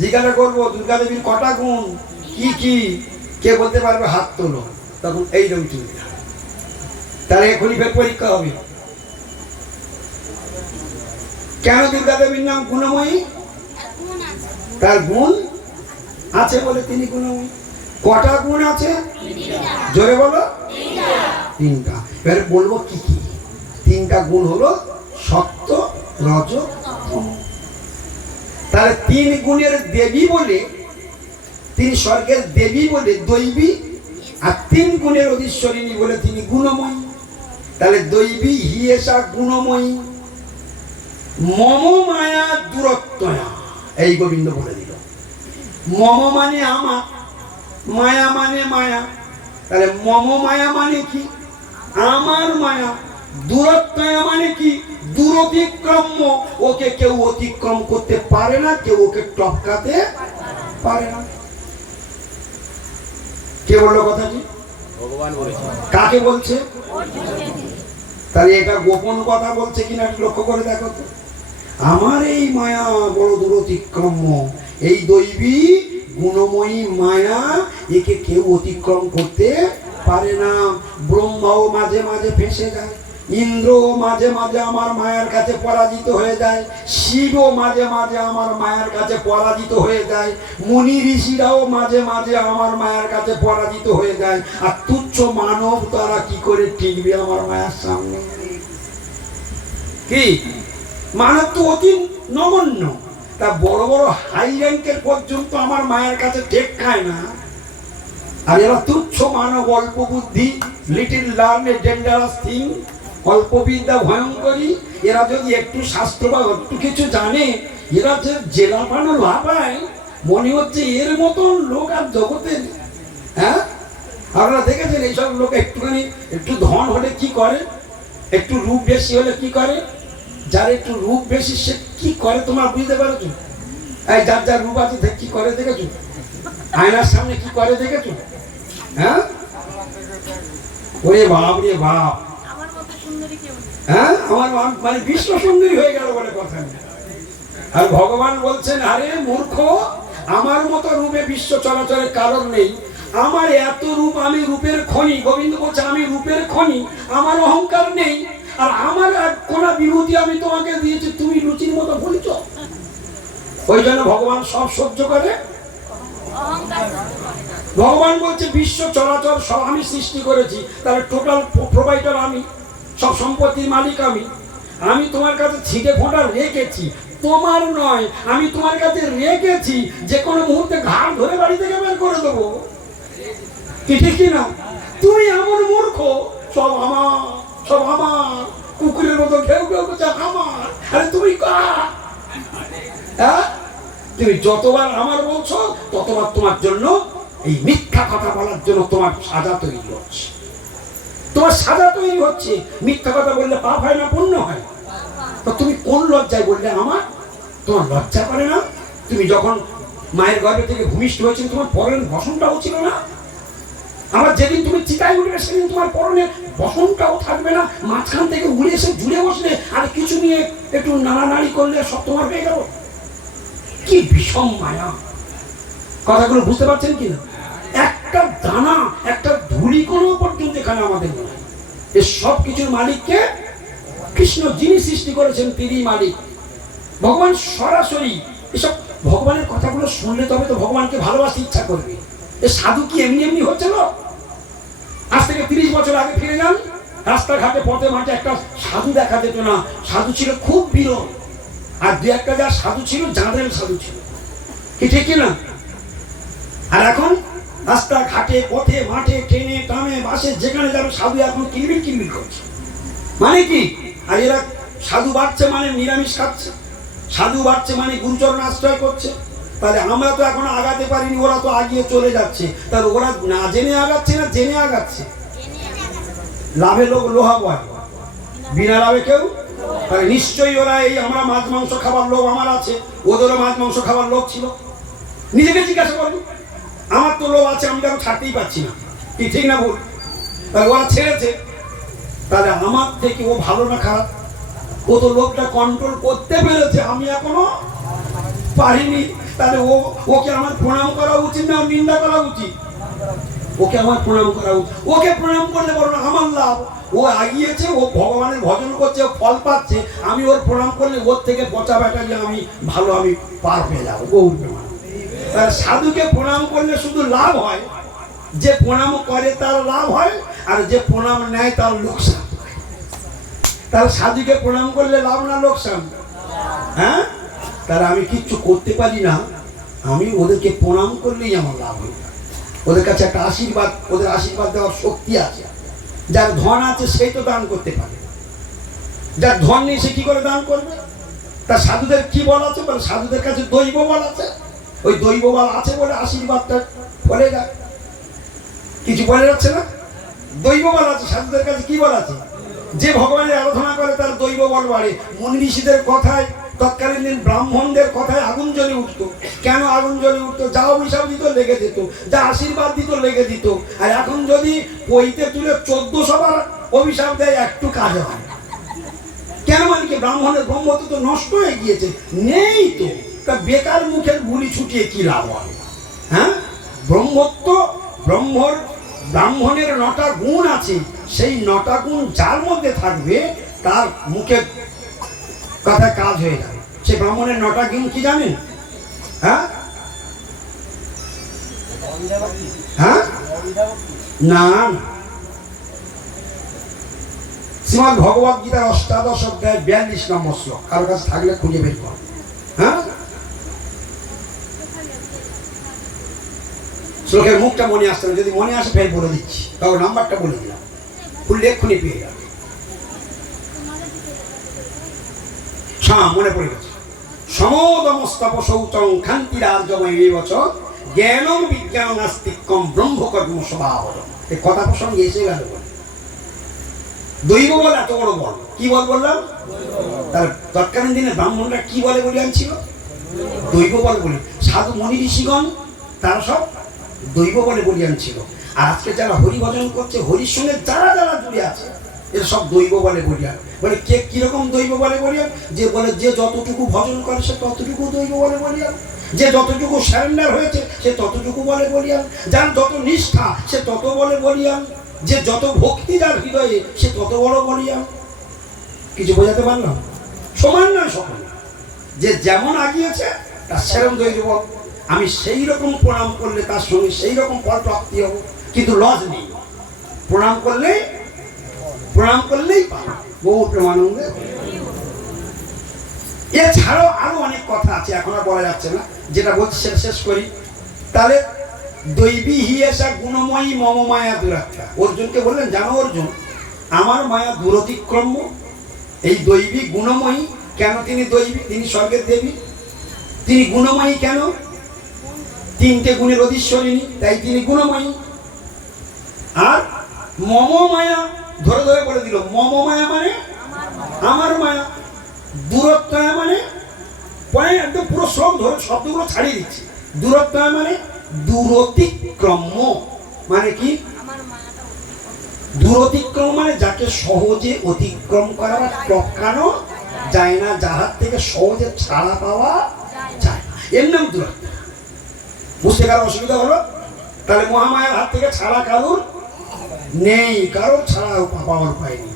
জিজ্ঞাসা করবো দুর্গা দেবীর কটা গুণ, কি কি, কে বলতে পারবে হাত তোলো, তখন এই রকম চিন্তা। তাহলে এখনই ফের পরীক্ষা হবে। কেন দুর্গা দেবীর নাম গুণময়ী? তার গুণ আছে বলে তিনি গুণময়ী। কটা গুণ আছে? জোরে বলো। তিনটা। এবারে বলবো কি কি। তিনটা গুণ হলো সত্য, রজ, তম। তাহলে তিন গুণের দেবী বলে তিনি স্বর্গের দেবী বলে দৈবী, আর তিন গুণের অধীশ্বরিণী বলে তিনি গুণময়ী। তাহলে দৈবী হিয়েষা গুণময়ী, মম মায়া দূরত্বয়া। এই গোবিন্দ বলে দিল। মম মানে আমার, মায়া মানে মায়া। তাহলে মম মায়া মানে কি? আমার মায়া দূরত্ব মানে কি? দূরতিক্রম্য, ওকে কেউ অতিক্রম করতে পারে না, কেউ ওকে টপকাতে পারে না। কে বললো কথাটি? ভগবান বলেছেন। কাকে বলছে? তাহলে এটা গোপন কথা বলছে কিনা লক্ষ্য করে দেখো তো। আমার এই মায়া বড় দূরতিক্রম্য, এই দৈবী গুণময়ী মায়া, একে কেউ অতিক্রম করতে পারে না। ব্রহ্মাও মাঝে মাঝে ফেঁসে যায়, ইন্দ্রও মাঝে মাঝে আমার মায়ার কাছে পরাজিত হয়ে যায়, শিবও মাঝে মাঝে আমার মায়ার কাছে পরাজিত হয়ে যায়, মুনি ঋষিরাও মাঝে মাঝে আমার মায়ার কাছে পরাজিত হয়ে যায়। আর তুচ্ছ মানব তারা কি করে টিকবে আমার মায়ার সামনে? কি মানব তো অতি নগণ্য, তা বড় বড় হাই র্যাঙ্কের পর্যন্ত আমার মায়ের কাছে টেক খায় না। আর এরা তুচ্ছ মানব, অল্প বুদ্ধি, লিটিল লার্ন ডেঞ্জারাস থিং, অল্প বিদ্যা ভয়ঙ্করী। এরা যদি একটু শাস্ত্র বা একটু কিছু জানে, এরা যে জেলা পানো লাভায়, মনে হচ্ছে এর মতন লোক আর জগতে। হ্যাঁ, আপনারা দেখেছেন এইসব লোক একটুখানি একটু ধন হলে কি করে, একটু রূপ বেশি হলে কি করে? যার একটু রূপ বেশি সে কি করে তোমরা বুঝতে পারছো? এই যার যার রূপ আছে কি করে দেখেছো? আয়নার সামনে কি করে দেখেছো? হ্যাঁ, ওরে বাপ রে বাপ, হ্যাঁ আমার মানে বিশ্ব সুন্দরী হয়ে গেল বলে কথা নেই। আর ভগবান বলছেন, আরে মূর্খ, আমার মতো রূপে বিশ্ব চলাচলের কারণ নেই। আমার এত রূপ, আমি রূপের খনি। গোবিন্দ বলছে আমি রূপের খনি, আমার অহংকার নেই। আর আমার কোন বিভূতি আমি তোমাকে দিয়েছি, তুমি রুচির মতো বলছো। ওই জন্য ভগবান সব সহ্য করে। ভগবান বলছে বিশ্ব চলাচল সব আমি সৃষ্টি করেছি, তাহলে টোটাল প্রোভাইডার আমি, সব সম্পত্তির মালিক আমি। আমি তোমার কাছে ছিটে ফোঁটা রেখেছি, তোমার নয়, আমি তোমার কাছে রেখেছি। যে কোনো মুহূর্তে ঘাড় ধরে বাড়ি থেকে বের করে দেবো, কি ঠিক কিনা? তুমি এমন মূর্খ, সব আমার, সব আমার, কুকুরের মতো ঘেউ ঘেউ করছে আমার। আরে তুমি কার? হ্যাঁ, তুমি যতবার আমার বলছো ততবার তোমার জন্য এই মিথ্যা কথা বলার জন্য তোমার সাজা তৈরি হচ্ছে। তোমার সাজা তৈরি হচ্ছে। মিথ্যা কথা বললে পাপ হয় না পুণ্য হয়? তো তুমি কোন লজ্জায় বললে আমার? তোমার লজ্জা করে না? তুমি যখন মায়ের গর্ভে থেকে ভূমিষ্ঠ হয়েছিল, তোমার পরনের বসনটাও ছিল না? আমার যেদিন তুমি চিতায় উঠবে সেদিন তোমার পরনে বসনটাও থাকবে না, মাঝখান থেকে উড়ে এসে জুড়ে বসলে আর কিছু নিয়ে একটু নাড়ানাড়ি করলে সব তোমার হয়ে গেল। কি বিষম মায়া! কথাগুলো বুঝতে পারছেন কিনা? একটা দানা, একটা ধুলি কোনো পর্যন্ত এখানে আমাদের নয়। এই সব কিছুর মালিককে কৃষ্ণ, যিনি সৃষ্টি করেছেন তিনি মালিক। ভগবান সরাসরি এসব ভগবানের কথাগুলো শুনলে তবে তো ভগবানকে ভালোবাসতে ইচ্ছা করবে। এ সাধু কি এমনি এমনি হচ্ছিল? আজ থেকে 30 বছর আগে ফিরে যান, রাস্তাঘাটে পথে মাঠে একটা সাধু দেখা যেত না। সাধু ছিল খুব বিরল। আর দু একটা যা সাধু ছিল, জাঁদের সাধু ছিল, কি ঠিক কিনা? আর এখন রাস্তাঘাটে পথে মাঠে ট্রেনে ট্রামে বাসে যেখানে যাবে সাধু এখন কিলবিল কিলবিল করছে। মানে কি? আর এরা সাধু বাড়ছে মানে নিরামিষ খাচ্ছে, সাধু বাড়ছে মানে গুরুচরণ আশ্রয় করছে। তাহলে আমরা তো এখন আগাতে পারিনি, ওরা তো আগিয়ে চলে যাচ্ছে। তাহলে ওরা না জেনে আগাচ্ছে না জেনে আগাচ্ছে? লাভে লোক লোহা বয়, বিনা লাভে কেউ। তাহলে নিশ্চয়ই ওরা এই আমরা মাছ মাংস খাবার লোক আমার আছে, ওদেরও মাছ মাংস খাবার লোক ছিল। নিজেকে জিজ্ঞাসা করবো, আমার তো লোক আছে, আমি তাকে ছাড়তেই পারছি না, কি ঠিক না ভুল? তাহলে ওরা ছেড়েছে, তাহলে আমার থেকে ও ভালো না খারাপ? ও তো লোকটা কন্ট্রোল করতে পেরেছে, আমি এখনো পারিনি। তাহলে ওকে আমার প্রণাম করা উচিত না নিন্দা করা উচিত? ওকে আমার প্রণাম করা উচিত। ওকে প্রণাম করলে বলো না আমার লাভ, ও আগিয়েছে, ও ভগবানের ভজন করছে, ও ফল পাচ্ছে। আমি ওর প্রণাম করলে ওর থেকে পচা বেটা যে আমি ভালো, আমি পার পেয়ে যাবো, ও উঠবে মানে। তাহলে সাধুকে প্রণাম করলে শুধু লাভ হয়, যে প্রণাম করে তার লাভ হয়, আর যে প্রণাম নেয় তার লোকসান হয়। তাহলে সাধুকে প্রণাম করলে লাভ না লোকসান? হ্যাঁ, তাহলে আমি কিচ্ছু করতে পারি না, আমি ওদেরকে প্রণাম করলেই আমার লাভ হয়ে যায়। ওদের কাছে একটা আশীর্বাদ, ওদের আশীর্বাদ দেওয়ার শক্তি আছে। যার ধন আছে সেই তো দান করতে পারে, যার ধন নেই সে কি করে দান করবে? তা সাধুদের কি বল আছে? বলে সাধুদের কাছে দৈব বল আছে। ওই দৈব বল আছে বলে আশীর্বাদটা ফলে যায়। কিছু বলে যাচ্ছে না? দৈব বল আছে সাধুদের কাছে। কি বল আছে? যে ভগবানের আরাধনা করে তার দৈব বল বাড়ে। মুনি ঋষিদের কথায়, তৎকালীন দিন ব্রাহ্মণদের কথায় আগুন জ্বলে উঠতো। কেন আগুন জ্বলে উঠতো? যা অভিশাপ দিত লেগে যেত, যা আশীর্বাদ দিত লেগে দিত। আর এখন যদি পইতে তুলে 1400 বার অভিশাপ দেয় একটু কাজ হয় কেন? মানে কি ব্রাহ্মণের ব্রহ্মত্ব তো নষ্ট হয়ে গিয়েছে, নেই তো। তা বেকার মুখের গুলি ছুটিয়ে কি লাভ হবে? হ্যাঁ, ব্রহ্মত্ব, ব্রাহ্মণের 9টা গুণ আছে। সেই 9টা গুণ যার মধ্যে থাকবে তার মুখের কথা কাজ হয়ে যাবে। সে ব্রাহ্মণের 9টা গুণ কি জানেন? হ্যাঁ হ্যাঁ না, শ্রীমদ্ ভগবদ গীতার 8ম অধ্যায় 42 নম্বর শ্লোক, কারো কাছে থাকলে খুঁজে বের কর। হ্যাঁ, শ্লোকের মুখটা মনে আসছে না, যদি মনে আসে ফের বলে দিচ্ছি, তাও নাম্বারটা বলে দিলাম, খুললে এক্ষুনি পেয়ে যাবে। মনে পড়ে গেছে। সমোদমস্তপ শৌচং খান্তিরাজ্যময় বচ জ্ঞানম বিজ্ঞান নাস্তিকম ব্রহ্মকর্ম স্বভাবম। এই কথা প্রসঙ্গে এসে গেল। দৈব বল এত বড় বল, কি বল বললাম? তার তৎকালীন দিনে ব্রাহ্মণরা কি বলে বলে আনছিল? দৈব বল বলে। সাধু মনি ঋষিগণ তারা সব দৈব বলে বলে আনছিল। আর আজকে যারা হরি ভজন করছে, হরির সঙ্গে যারা যারা জুড়ে আছে, এরা সব দৈব বলে বলিয়ান। বলে কে কিরকম দৈব বলে বলিয়ান? যে বলে যে যতটুকু ভজন করে সে ততটুকু দৈব বলে বলিয়ান, যে যতটুকু সারেন্ডার হয়েছে সে ততটুকু বলে বলিয়ান, যার যত নিষ্ঠা সে তত বলে বলিয়ান, যে যত ভক্তি যার হৃদয়ে সে তত বড় বলিয়ান। কিছু বোঝাতে পারলাম? সমান নয় সকল, যে যেমন আগিয়েছে তার সেরকম দৈব। আমি সেই রকম প্রণাম করলে তার সঙ্গে সেই রকম ফল প্রাপ্তি হব, কিন্তু লজ নেই। প্রণাম করলেই পাবো। বহু প্রেমানন্দে। এছাড়াও আরো অনেক কথা আছে, এখন আর বলা যাচ্ছে না, যেটা বলছি সেটা শেষ করি। তাহলে দৈবী হিয়েসা গুণময়ী মম মায়া দুরাত্মা। অর্জুনকে বললেন, জানো অর্জুন, আমার মায়া দূরতিক্রম্য। এই দৈবী গুণময়ী। কেন তিনি দৈবী? তিনি স্বর্গের দেবী। তিনি গুণময়ী কেন? 3টে গুণের অধীশ্বরিণী, তাই তিনি গুণময়ী। আর মম মায়া ধরে ধরে বলে দিল, মম মায়া মানে আমার মায়া, দূরত্বয়া মানে একদম পুরো শ্লোক ধরে শব্দগুলো ছাড়িয়ে দিচ্ছি। দূরত্বয়া মানে দূরতিক্রম্য। মানে কি? দূরতিক্রম মানে যাকে সহজে অতিক্রম করা বা টপকানো যায় না, যাহার থেকে সহজে ছাড়া পাওয়া যায় না, এর নাম দূরত্ব। বুঝতে কারো অসুবিধা হলো? তাহলে মহামায়ার হাত থেকে ছাড়া কারোর নেই, কারোর ছাড়া পাওয়ার পায়নি।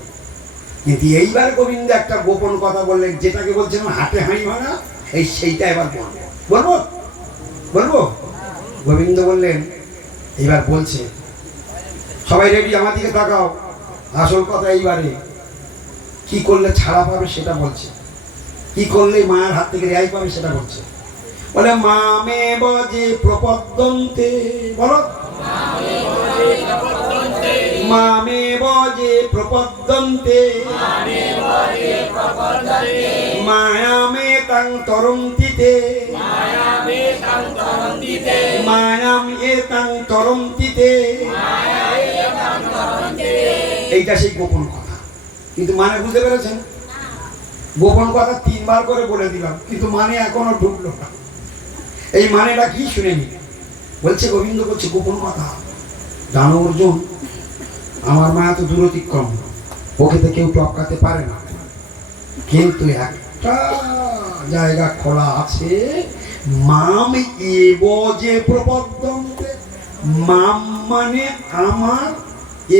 কিন্তু এইবার গোবিন্দ একটা গোপন কথা বললেন, যেটাকে বলছেন হাতে হাঁড়ি ভাঙা, সেইটা এবার বলবো। গোবিন্দ বললেন, এইবার বলছে, সবাই রেডি, আমার দিকে তাকাও। আসল কথা এইবারে কি করলে ছাড়া পাবে সেটা বলছে, কি করলে মায়ের হাত থেকে রেহাই পাবে সেটা বলছে। বলে মামে বজে প্রপদ্যন্তে, বলো মামে বজে প্রপদ্যন্তে মায়ামে তাং তরন্তিতে মায়াম এ তাং তরন্তিতে। এইটা সেই গোপন কথা, কিন্তু মানে বুঝতে পেরেছেন? গোপন কথা 3 বার করে বলে দিলাম, কিন্তু মানে এখনো ঢুকলো না। এই মানেটা কি শুনে নি। বলছে গোবিন্দ বলছে, গোপন কথা জানো অর্জুন, আমার মায়া তো দূরতিক্রম, ওকে তো কেউ টপকাতে পারে না, কিন্তু একটা জায়গা খোলা আছে। মাম এব যে প্রপদ্যন্তে। মাম মানে আমার,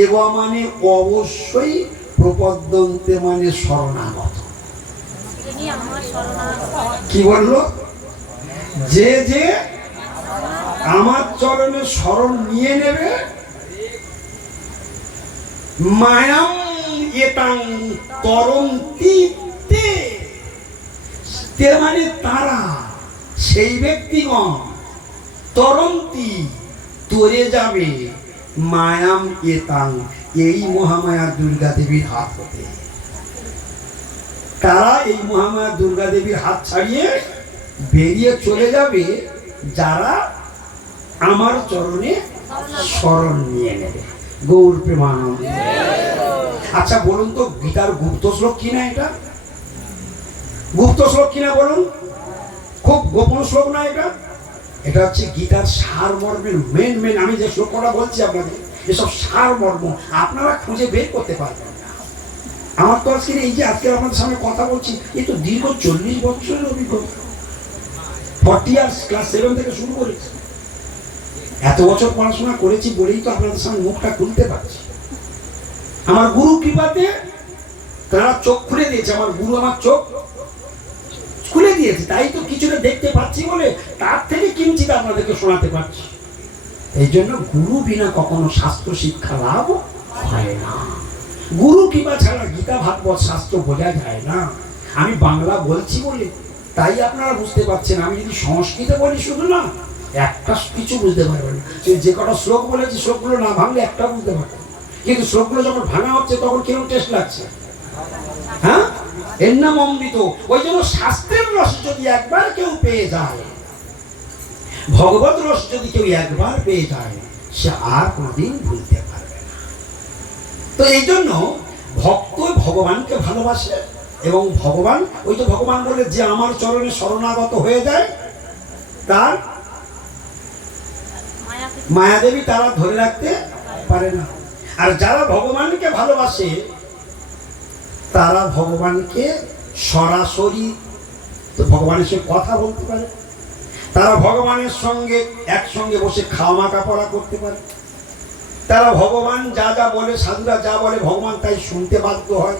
এব মানে অবশ্যই, প্রপদ্যন্তে মানে শরণাগত। কি বললো? যে যে আমার চরণে শরণ নিয়ে নেবে, মায়াম এতাং তরন্তিতে, মানে তারা, সেই ব্যক্তিগণ, তরন্তি তরে যাবে, মায়াম এতাং এই মহামায়া দুর্গা দেবীর হাত হতে। তারা এই মহামায়া দুর্গা দেবীর হাত ছাড়িয়ে বেরিয়ে চলে যাবে যারা আমার চরণে শরণ নিয়ে নেবে। গৌর প্রেমানন্দ। আচ্ছা বলুন তো, গীতার গুপ্ত শ্লোক কিনা এটা? গুপ্ত শ্লোক কিনা বলুন? খুব গোপন শ্লোক না এটা? এটা হচ্ছে গীতার সারমর্মের মেন। আমি যে শ্লোকটা বলছি আপনাদের, এসব সারমর্ম আপনারা খুঁজে বের করতে পারবেন না। আমার তো আজকে এই যে আজকে আপনাদের সামনে কথা বলছি, এই তো দীর্ঘ 40 বছরের অভিজ্ঞতা। 40 ইয়ার্স, ক্লাস 7 থেকে শুরু করেছি। এত বছর পড়াশোনা করেছি বলেই তো আপনাদের সামনে মুখটা খুলতে পারছি। আমার গুরু কৃপাতে তারা চোখ খুলে দিয়েছে, আমার গুরু আমার চোখ খুলে দিয়েছে, তাই তো কিছুটা দেখতে পাচ্ছি বলে তার থেকে কিঞ্চিত আপনাদেরকে শোনাতে পারছি। এই জন্য গুরু বিনা কখনো শাস্ত্র শিক্ষা লাভ হয় না। গুরু কৃপা ছাড়া গীতা ভাগবত শাস্ত্র বোঝা যায় না। আমি বাংলা বলছি বলে তাই আপনারা বুঝতে পারছেন। আমি যদি সংস্কৃতে বলি শুধু না, একটা কিছু বুঝতে পারবেন না। যে কটা শ্লোক বলেছি, শ্লোকগুলো না ভাঙলে একটা বুঝতে পারবেন, কিন্তু শ্লোকগুলো যখন ভাঙা হচ্ছে তখন কেমন টেস্ট লাগছে। হ্যাঁ, এর নাম অমৃত। ওই জন্য শাস্ত্রের রস যদি একবার কেউ পেয়ে যায়, ভগবত রস যদি কেউ একবার পেয়ে যায়, সে আর কোনদিন ভুলতে পারবে না। তো এই জন্য ভক্ত ভগবানকে ভালোবাসে, এবং ভগবান, ওই তো ভগবান বলে যে আমার চরণে শরণাগত হয়ে যায় তার মায়াদেবী তারা ধরে রাখতে পারে না। আর যারা ভগবানকে ভালোবাসে তারা ভগবানকে সরাসরি তো ভগবানের সঙ্গে কথা বলতে পারে, তারা ভগবানের সঙ্গে একসঙ্গে বসে খাওয়া মাখা পড়া করতে পারে, তারা ভগবান যা যা বলে, সাধুরা যা বলে ভগবান তাই শুনতে বাধ্য হয়।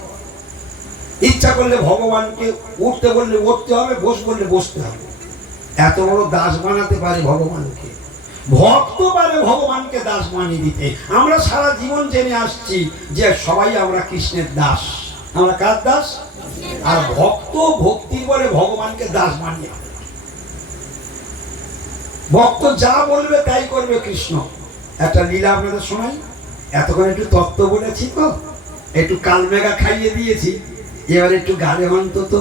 ইচ্ছা করলে ভগবানকে উঠতে বললে উঠতে হবে, বস বললে বসতে হবে। এত বড় দাস বানাতে পারে ভগবানকে। ভক্ত পারে ভগবানকে দাস বানিয়ে দিতে। আমরা সারা জীবন জেনে আসছি যে সবাই আমরা কৃষ্ণের দাস। আমরা কার দাস? আর ভক্ত ভক্তি বলে ভগবানকে দাস বানিয়ে, ভক্ত যা বলবে তাই করবে কৃষ্ণ। একটা লীলা আপনাদের শোনাই। এতক্ষণ একটু তত্ত্ব বলেছি তো, একটু কালমেঘা খাইয়ে দিয়েছি, এবার একটু গালে অন্তত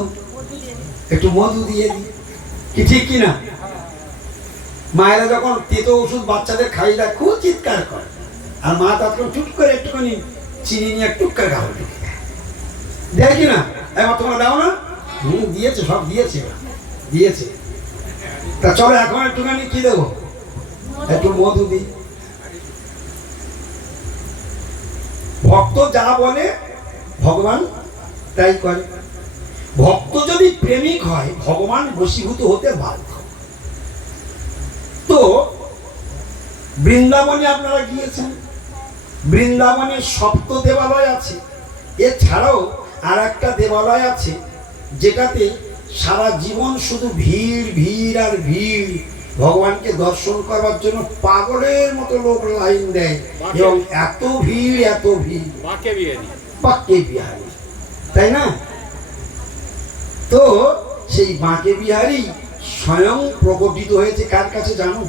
একটু মধু দিয়ে দিই, কি ঠিক কিনা? মায়েরা যখন তেতো ওষুধ বাচ্চাদের খাইয়ে দেয় খুব চিৎকার করে, আর মা তখন চুপ করে একটুখানি চিনি নিয়ে টুক করে খাওয়া দেয় কিনা? এবার তোমরা দাও না? দিয়েছে, সব দিয়েছে, দিয়েছে। তা চলো এখন একটুখানি কি দেবো, একটু মধু দিই। ভক্ত যা বলে ভগবান তাই করে। ভক্ত যদি প্রেমিক হয় ভগবান বশীভূত হতে বাধ্য। তো বৃন্দাবনে আপনারা গিয়েছেন, বৃন্দাবনে সপ্ত দেবালয় আছে। এছাড়াও আর একটা দেবালয় আছে যেটাতে সারা জীবন শুধু ভিড় ভিড় আর ভিড়। ভগবানকে দর্শন করবার জন্য পাগলের মতো লোক লাইন দেয়, এবং এত ভিড় এত ভিড়, বাঁকে বিহারী, তাই না? তো সেই বাঁকে বিহারী স্বয়ং প্রকটিত হয়েছে কার কাছে জানো?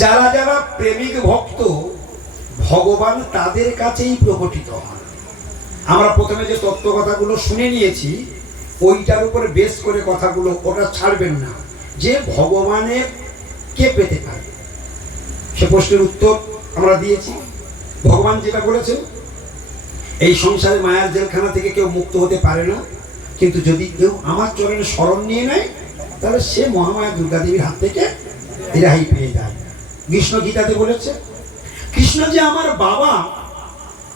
যারা যারা প্রেমিক ভক্ত ভগবান তাদের কাছেই প্রকটিত হন। আমরা প্রথমে যে তত্ত্ব কথাগুলো শুনে নিয়েছি ওইটার উপরে বেস করে কথাগুলো, ওটা ছাড়বেন না। যে ভগবানের কে পেতে পারে সে প্রশ্নের উত্তর আমরা দিয়েছি। ভগবান যেটা বলেছেন, এই সংসারে মায়ার জেলখানা থেকে কেউ মুক্ত হতে পারে না, কিন্তু যদি কেউ আমার চরণে শরণ নিয়ে নেয় তাহলে সে মহামায়া দুর্গা দেবীর হাত থেকে রেহাই পেয়ে যায়। কৃষ্ণ গীতাতে বলেছে কৃষ্ণ যে আমার বাবা,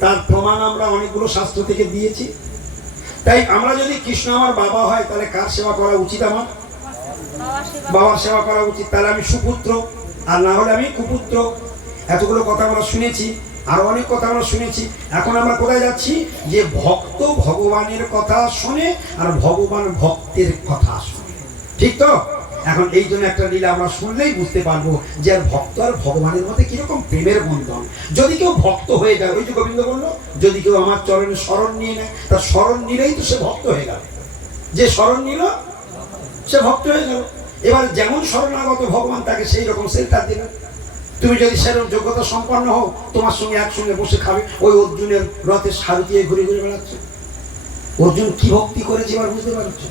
তার প্রমাণ আমরা অনেকগুলো শাস্ত্র থেকে দিয়েছি। তাই আমরা যদি কৃষ্ণ আমার বাবা হয় তাহলে কার সেবা করা উচিত? আমার বাবার সেবা করা উচিত। তাহলে আমি সুপুত্র, আর না হলে আমি কুপুত্র। এতগুলো কথা আমরা শুনেছি, আরো অনেক কথা আমরা শুনেছি। এখন আমরা কোথায় যাচ্ছি? যে ভক্ত ভগবানের কথা শোনে আর ভগবান ভক্তের কথা শোনে, ঠিক তো? এখন এই জন্য একটা লীলা আমরা শুনলেই বুঝতে পারবো যে আর ভক্ত আর ভগবানের মধ্যে কিরকম প্রেমের বন্ধন। যদি কেউ ভক্ত হয়ে যায়, ওই যে গোবিন্দ বললো যদি কেউ আমার চরণে শরণ নিয়ে নেয়, তার শরণ নিলেই তো সে ভক্ত হয়ে গেল। যে শরণ নিল সে ভক্ত হয়ে গেল। এবার যেমন শরণাগত ভগবান তাকে সেই রকম সেন্টার দিল। তুমি যদি সেরকম যোগ্যতা সম্পন্ন হও, তোমার সঙ্গে একসঙ্গে বসে খাবে। ওই অর্জুনের রথে সারথিয়ে ঘুরে ঘুরে বেড়াচ্ছে। অর্জুন কি ভক্তি করেছে এবার বুঝতে পারছো?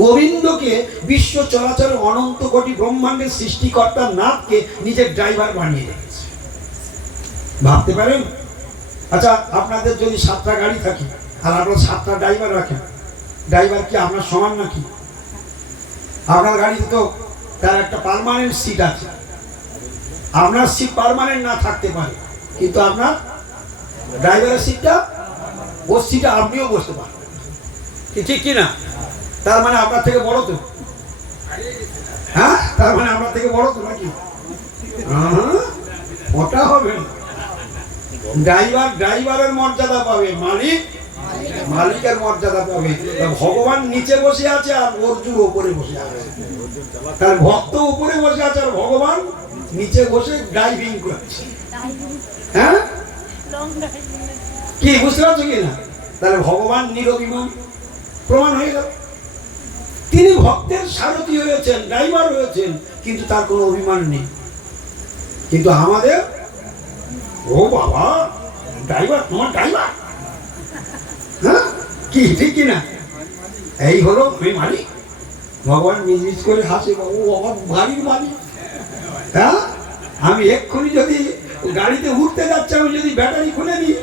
গোবিন্দকে বিশ্ব চরাচরের অনন্ত কোটি ব্রহ্মাণ্ডের সৃষ্টিকর্তার নাথকে নিজের ড্রাইভার বানিয়ে রেখেছে। ভাবতে পারেন? আচ্ছা, আপনাদের যদি 7টা গাড়ি থাকে আর আপনার 7টা ড্রাইভার রাখেন, ড্রাইভার কি আপনার সমান নাকি? আপনার গাড়িতে তো তার একটা পার্মানেন্ট সিট আছে। আপনার সিট পার্মানেন্ট না থাকতে পারে, কিন্তু আপনার ড্রাইভারের সিটটা, ওর সিটে আপনিও বসতে পারেন, ঠিক কি না? তার মানে আপনার থেকে বড় তো, হ্যাঁ, তার মানে আপনার থেকে বড় তো নাকি? ওটা হবে না। ড্রাইভার ড্রাইভারের মর্যাদা পাবে, মালিক মালিকের মর্যাদা পাবে। ভগবান নিচে বসে আছে আর অর্জুন উপরে বসে আছে, তার ভক্ত উপরে বসে আছে আর ভগবান নিচে বসে ড্রাইভিং করছে। হ্যাঁ, কি বুঝতে পারছো কিনা? তাহলে ভগবান নিরভিমান প্রমাণ হয়ে গেল। তিনি ভক্তের সারথি হয়েছেন, ড্রাইভার হয়েছেন, কিন্তু তার কোনো অভিমান নেই। কিন্তু আমাদের, ও বাবা ড্রাইভার, তোমার ড্রাইভার, হ্যাঁ, কি ঠিক কিনা? এই হলো আমি মালিক। ভগবান মিজমিজ করে হাসে, ও আমার বাড়ির মালিক। হ্যাঁ, আমি এক্ষুনি যদি গাড়িতে উঠতে যাচ্ছি, আমি যদি ব্যাটারি খুলে দিই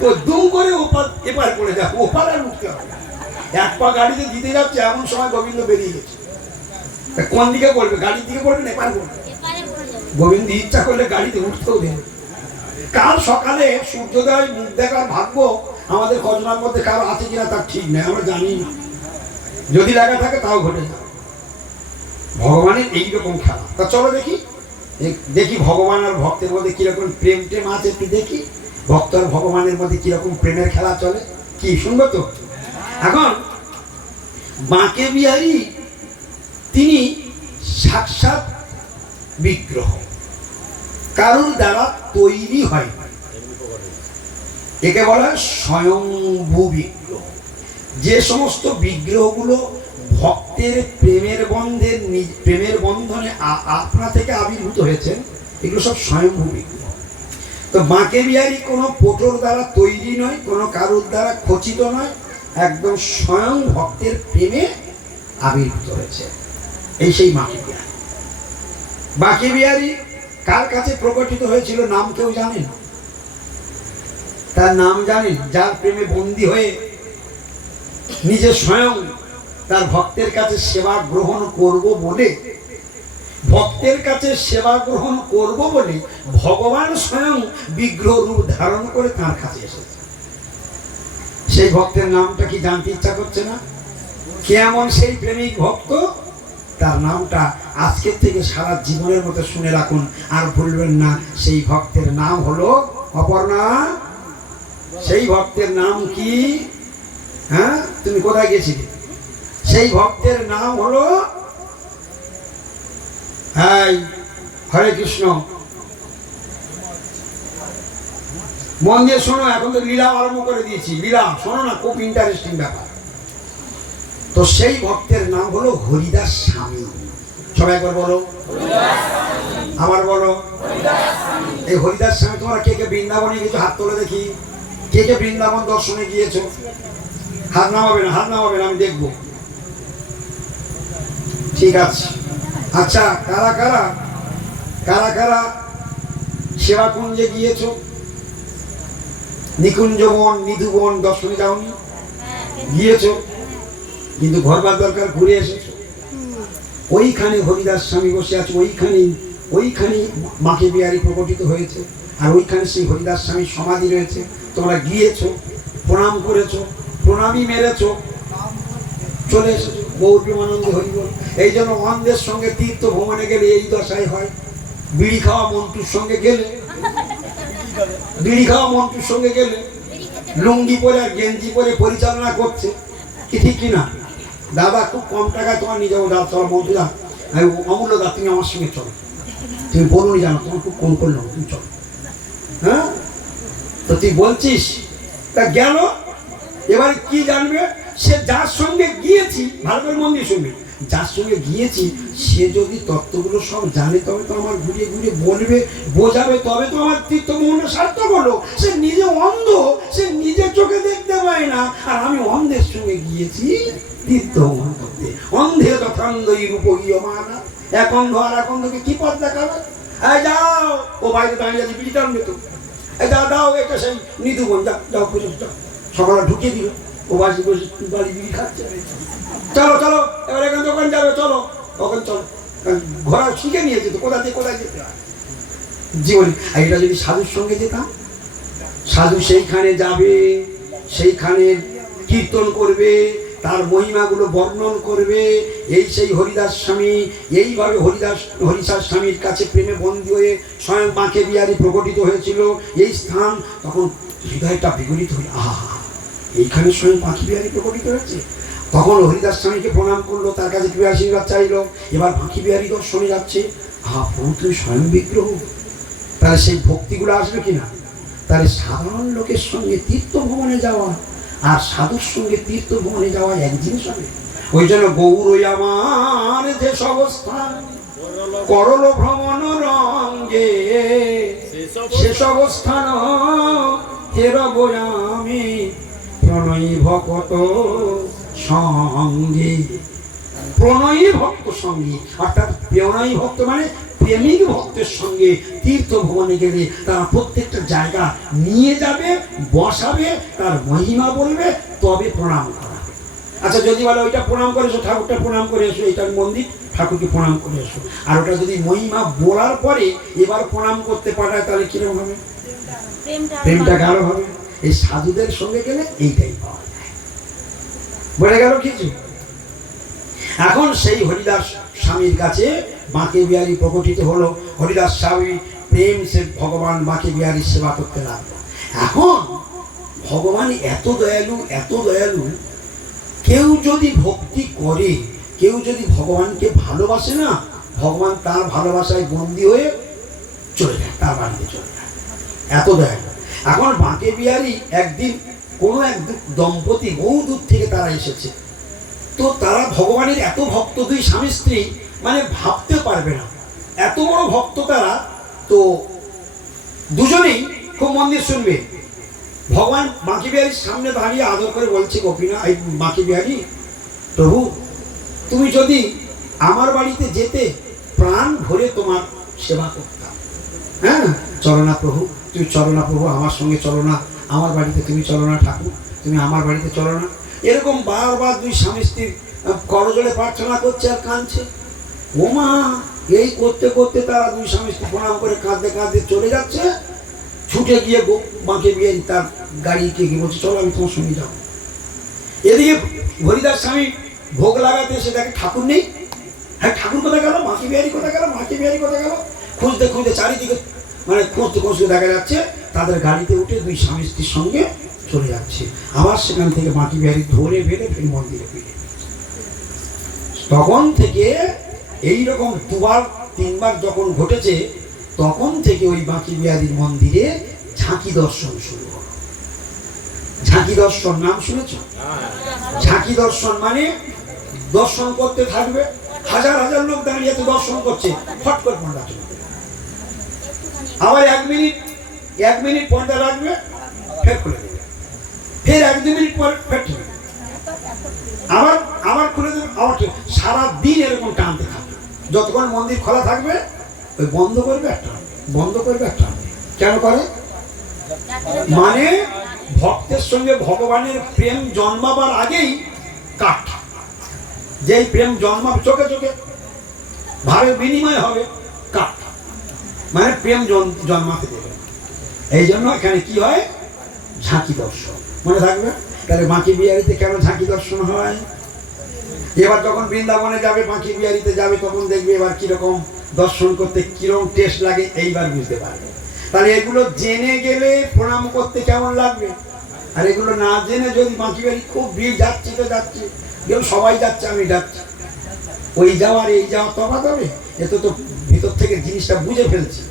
তো দুম করে ওপার এপার করে যাবো, ওপার আর উঠতে হবে। এক পা গাড়িতে দিতে যাচ্ছে, এমন সময় গোবিন্দ বেরিয়ে গেছে। কোন দিকে পড়বে? গাড়ির দিকে পড়বে না এপার পড়বে? গোবিন্দ ইচ্ছা করলে গাড়িতে উঠতেও দেবে। কাল সকালে সূর্যোদয় মুখ দেখার ভাগ্য আমাদের কজনার মধ্যে কারো আছে কিনা তার ঠিক নেই, আমরা জানি না। যদি লেখা থাকে তাও ঘটে যায়। ভগবানের এইরকম খেলা। তা চলো দেখি দেখি ভগবান আর ভক্তের মধ্যে কিরকম প্রেম টেম আছে, একটু দেখি ভক্ত আর ভগবানের মধ্যে কিরকম প্রেমের খেলা চলে। কি শুনবো তো? এখন বাঁকে বিহারী তিনি সাক্ষাৎ বিগ্রহ, কারুর দ্বারা তৈরি হয়, একে বলা হয় স্বয়ংভূ বিগ্রহ। যে সমস্ত বিগ্রহগুলো ভক্তের প্রেমের বন্ধনে আপনা থেকে আবির্ভূত হয়েছেন, এগুলো সব স্বয়ংভূ বিগ্রহ। তো বাঁকে বিহারী কোনো পটোর দ্বারা তৈরি নয়, কোনো কারুর দ্বারা খচিত নয়, একদম স্বয়ং ভক্তের প্রেমে আবির্ভূত হয়েছে। এই সেই বাঁকে বিহারী। বাঁকে বিহারী কার কাছে প্রকটিত হয়েছিল নাম কেউ জানেন? তার নাম জানেন? যার প্রেমে বন্দী হয়ে নিজে স্বয়ং তার ভক্তের কাছে সেবা গ্রহণ করব বলে, ভক্তের কাছে সেবা গ্রহণ করব বলে ভগবান স্বয়ং বিগ্রহ রূপ ধারণ করে তার কাছে এসেছে। সেই ভক্তের নামটা কি জানতে ইচ্ছা করছে না? কেমন সেই প্রেমিক ভক্ত? তার নামটা আজকের থেকে সারা জীবনের মতো শুনে রাখুন, আর ভুলবেন না। সেই ভক্তের নাম হলো অপর্ণা। সেই ভক্তের নাম কি? হ্যাঁ, তুমি কোথায় গেছিলে? সেই ভক্তের নাম হলো হরে কৃষ্ণ। মন দিয়ে শোনো, এখন তো লীলা আরম্ভ করে দিয়েছি। লীলা শোনো না, খুব ইন্টারেস্টিং ব্যাপার। তো সেই ভক্তের নাম হলো হরিদাস স্বামী। সবাই একবার বলো, আবার বলো। এই হরিদাস স্বামী, তোমরা কে কে বৃন্দাবনে গিয়েছো? হাত তোলে দেখি। কে কে বৃন্দাবন দর্শনে গিয়েছো? হাত নামাবে না, হাত নামাবে না, আমি দেখবো। ঠিক আছে। আচ্ছা, কারা কারা কারা কারা সেবাকুঞ্জে গিয়েছো? নিকুঞ্জবন, নিধুবন দর্শনে যাওনি? গিয়েছো, কিন্তু ঘরবার দরকার, ঘুরে এসেছো। ওইখানে হরিদাস স্বামী বসে আছে, ওইখানে বাঁকে বিহারী প্রকটিত হয়েছে, আর ওইখানে সেই হরিদাস স্বামীর সমাধি রয়েছে। তোমরা গিয়েছো, প্রণাম করেছো, প্রণামী মেরেছো, চলে এসেছো। গৌর প্রেমানন্দে হরিবল। এই জন্য অন্ধের সঙ্গে তীর্থ ভ্রমণে গেলে এই দশাই হয়। বিড়ি খাওয়া মন্টুর সঙ্গে গেলে, বিড়ি খাওয়া মন্টুর সঙ্গে গেলে লুঙ্গি পরে আর গেঞ্জি পরে পরিচালনা করছে, কি ঠিক কিনা? দাদা খুব কম টাকায় তোমার নিয়ে যাবো, দাদা তোমার মন্টু দা, আমি অমূল্য দা, তুমি আমার সঙ্গে চলো। তুমি বলুনি জানো, তোমার খুব কম করলো, তুমি চলো। হ্যাঁ, তো তুই বলছিস, তা গেল। এবার কি জানবে? সে যার সঙ্গে গিয়েছি, ভালো করে মন দিয়ে শুনবে, যার সঙ্গে গিয়েছি সে যদি তত্ত্বগুলো সব জানে, তবে তো আমার ঘুরিয়ে ঘুরিয়ে বলবে, বোঝাবে, তবে তো আমার তীর্থভ্রমণটা সার্থক হলো। সে নিজে অন্ধ, সে নিজের চোখে দেখতে পায় না, আর আমি অন্ধের সঙ্গে গিয়েছি তীর্থভ্রমণ করতে। অন্ধে তথান্ধই রূপগীয় মানা। এক অন্ধ আর এক অন্ধকে কি পথ দেখাবে? যাও, ও বাইরে দাঁড়িয়ে আছে, বিড়ি টানবে তো। এটা দাও, এটা সেই নিতু বোন, যাও যাও পুজো যাও। সকালে ঢুকিয়ে দিল, ও বাসি বসে বাড়ি বিড়ি খাচ্ছে। চলো চলো এবার এখান দোকান যাবে, চলো তখন চলো। ঘোরা শিখে নিয়েছে তো কোথা দিয়ে কোথায় যেতে হয় জীবনে। আর এটা যদি সাধুর সঙ্গে যেতাম, সাধু সেইখানে যাবে, সেইখানে কীর্তন করবে, তার মহিমাগুলো বর্ণন করবে। এই সেই হরিদাস স্বামী এইভাবে হরিদাস স্বামীর কাছে প্রেমে বন্দী হয়ে স্বয়ং বাঁকে বিহারী প্রকটিত হয়েছিল এই স্থান। তখন হৃদয়টা বিগলিত হল, আহা এইখানে স্বয়ং বাঁকে বিহারী প্রকটিত হয়েছে। তখন হরিদাস স্বামীকে প্রণাম করলো, তার কাছে কৃপা আশীর্বাদ চাইলো। এবার বাঁকে বিহারী দর্শনে যাচ্ছে, আহা প্রভু তুমি স্বয়ং বিগ্রহ। তাহলে সেই ভক্তিগুলো আসবে কিনা? তাহলে সাধারণ লোকের সঙ্গে তীর্থ ভ্রমণে যাওয়া আর সাধুর সঙ্গে তীর্থ ভ্রমণে যাওয়া এক জিনিস হবে। ওই জন্য গৌর আমার যে অবস্থান করল ভ্রমণ রঙ্গে, শেষ অবস্থান হেরব আমি প্রণয়ী ভক্ত সঙ্গে। প্রণয়ী ভক্ত সঙ্গে অর্থাৎ প্রণয়ী ভক্ত মানে প্রেমিক ভক্তের সঙ্গে তীর্থ ভ্রমণে গেলে তারা প্রত্যেকটা জায়গা নিয়ে যাবে, বসাবে, তার মহিমা বলবে, তবে প্রণাম করা। আচ্ছা যদি বলে ওইটা প্রণাম করে এসো, ঠাকুরটা প্রণাম করে এসো, এটার মন্দির, ঠাকুরকে প্রণাম করে এসো, আর ওটা যদি মহিমা বলার পরে এবার প্রণাম করতে পাঠায়, তাহলে কিরকম হবে? প্রেমটা গাঢ় হবে। এই সাধুদের সঙ্গে গেলে এইটাই পাওয়া যায়। বলে গেল কিছু। এখন সেই হরিদাস স্বামীর কাছে বাঁকে বিহারী প্রকটিত হলো। হরিদাস স্বামী প্রেম সে ভগবান বাঁকে বিহারীর সেবা করতে লাগলো। এখন ভগবান এত দয়ালু, এত দয়ালু, কেউ যদি ভক্তি করে, কেউ যদি ভগবানকে ভালোবাসে না, ভগবান তার ভালোবাসায় বন্দী হয়ে চলে যায়, তার বাড়িতে চলে যায়, এত দয়ালু। এখন বাঁকে বিহারী একদিন কোনো এক দম্পতি বহু দূর থেকে তারা এসেছে, তো তারা ভগবানের এত ভক্ত, দুই স্বামী স্ত্রী, মানে ভাবতে পারবে না এত বড় ভক্ত তারা। তো দুজনেই খুব মন দিয়ে শুনবে। ভগবান বাঁকে বিহারীর সামনে দাঁড়িয়ে আদর করে বলছে, গোপীনাথ, এই বাঁকে বিহারী, প্রভু তুমি যদি আমার বাড়িতে যেতে প্রাণ ভরে তোমার সেবা করতাম। হ্যাঁ চলো না প্রভু, তুমি চলো না প্রভু, আমার সঙ্গে চলো না, আমার বাড়িতে তুমি চলো না, ঠাকুর তুমি আমার বাড়িতে চলো না। এরকম বারবার দুই স্বামী স্ত্রীর করজোড়ে প্রার্থনা করছে আর কাঁদছে। ও মা, এই করতে করতে তারা দুই স্বামী স্ত্রী প্রণাম করে কাঁদতে কাঁদতে চলে যাচ্ছে। ছুটে গিয়ে বাঁকে বিহারী তার গাড়িকে গিয়ে বলছে, চলো আমি তোমার সঙ্গে যাবো। এদিকে হরিদাস স্বামী ভোগ লাগাতে এসে দেখে ঠাকুর নেই। হ্যাঁ ঠাকুর কোথায় গেল, বাঁকে বিহারী কোথায় গেল, বাঁকে বিহারী কোথায় গেল, খুঁজতে খুঁজতে চারিদিকে মানে খুঁজতে খুঁজতে দেখা যাচ্ছে তাদের গাড়িতে উঠে দুই স্বামী স্ত্রীর সঙ্গে চলে যাচ্ছে। আবার সেখান থেকে বাঁকে বিহারী ধরে বেঁধে ফিরে মন্দিরে ফিরে। তখন থেকে এইরকম দুবার তিনবার যখন ঘটেছে, তখন থেকে ওই বাঁকে বিহারীর মন্দিরে ঝাঁকি দর্শন শুরু হলো। ঝাঁকি দর্শন নাম শুনেছ? ঝাঁকি দর্শন মানে দর্শন করতে থাকবে, হাজার হাজার লোক দাঁড়িয়ে দর্শন করছে, ফট করে পর্দা চলবে। আবার এক মিনিট পর্দা রাখবে, ফের খুলে দেবে, ফের 1-2 মিনিট পর ফের খুলে দেবে, আবার খুলে দেবে, আবার সারা দিন এরকম টানতে থাকবে। যতক্ষণ মন্দির খোলা থাকবে ওই বন্ধ করবে একটা, বন্ধ করবে একটা। কেন করে? মানে ভক্তের সঙ্গে ভগবানের প্রেম জন্মাবার আগেই কাট, যেই প্রেম জন্মাবে চোখে চোখে ভাবের বিনিময় হবে, কাট মানে প্রেম জন্মাতে দেবে। এই জন্য এখানে কি হয়, ঝাঁকি দর্শন। মনে থাকবে। তাহলে বাঁকে বিহারীতে কেন ঝাঁকি দর্শন হয়? এবার যখন বৃন্দাবনে যাবে, বাঁকে বিহারীতে যাবে, তখন দেখবে এবার কিরকম দর্শন করতে কিরকম টেস্ট লাগে, এইবার বুঝতে পারবে। তাহলে এগুলো জেনে গেলে প্রণাম করতে কেমন লাগবে, আর এগুলো না জেনে যদি বাঁকে বিহারী খুব ভিড়, যাচ্ছি তো যাচ্ছি, যেমন সবাই যাচ্ছে আমি যাচ্ছি, ওই যাওয়ার এই যাওয়া তফাৎ হবে। এতে তো ভিতর থেকে জিনিসটা বুঝে ফেলছি।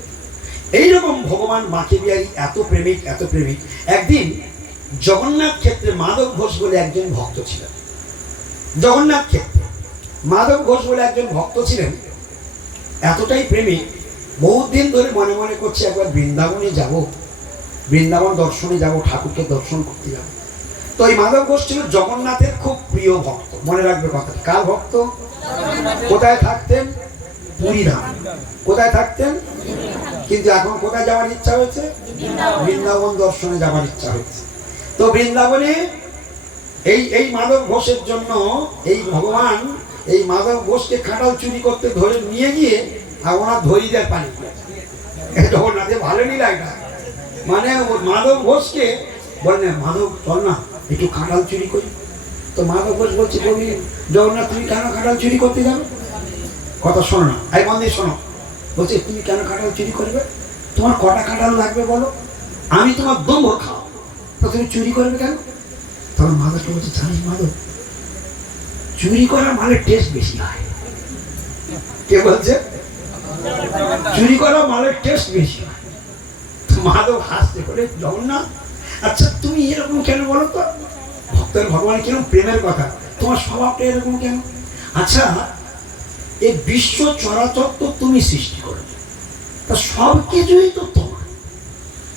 এইরকম ভগবান বাঁকে বিহারী এত প্রেমিক, এত প্রেমিক। একদিন জগন্নাথ ক্ষেত্রে মাধব ঘোষ বলে একজন ভক্ত ছিলেন। জগন্নাথ ক্ষেত্রে মাধব ঘোষ বলে একজন ভক্ত ছিলেন, এতটাই প্রেমিক, বহুত দিন ধরে মনে মনে করছে একবার বৃন্দাবনে যাব, বৃন্দাবন দর্শনে যাব, ঠাকুরকে দর্শন করতে যাব। তো এই মাধব ঘোষ ছিল জগন্নাথের খুব প্রিয় ভক্ত। মনে রাখবে কথা, কার ভক্ত? কোথায় থাকতেন? পুরীধাম। কোথায় থাকতেন? কিন্তু এখন কোথায় যাওয়ার ইচ্ছা হয়েছে? বৃন্দাবন দর্শনে যাবার ইচ্ছা হয়েছে। তো বৃন্দাবনে এই মাধব ঘোষের জন্য এই ভগবান এই মাধব ঘোষকে খাটাল চুরি করতে ধরে নিয়ে গিয়ে আর ওনার ধরি দেয় পানি। জগন্নাথে ভালো নি লাগে, মানে মাধব ঘোষকে বলে মাধব চল না একটু খাটাল চুরি করি। তো মাধব ঘোষ বলছে কবি জগন্নাথ তুমি কেন খাটাল চুরি করতে যাবে? কথা শোনো না, এই মন্দির শোনো। বলছে তুমি কেন খাটাল চুরি করবে? তোমার কটা খাটাল লাগবে বলো, আমি তোমার দম্ভ খাও, তো তুমি চুরি করবে কেন? তখন মাধবকে বলছে জানিস মাধব, চুরি করা মালের টেস্ট বেশি হয়। কে বলছে? চুরি করা মালের টেস্ট বেশি হয়। মাধব হাসতে বলে জগন্নাথ আচ্ছা তুমি এরকম কেন বলো তো? ভক্তের ভগবান কিরকম প্রেমের কথা, তোমার স্বভাবটা এরকম কেন? আচ্ছা এই বিশ্ব চরাচর তো তুমি সৃষ্টি করেছো, তা সব কিছুই তো তোমার,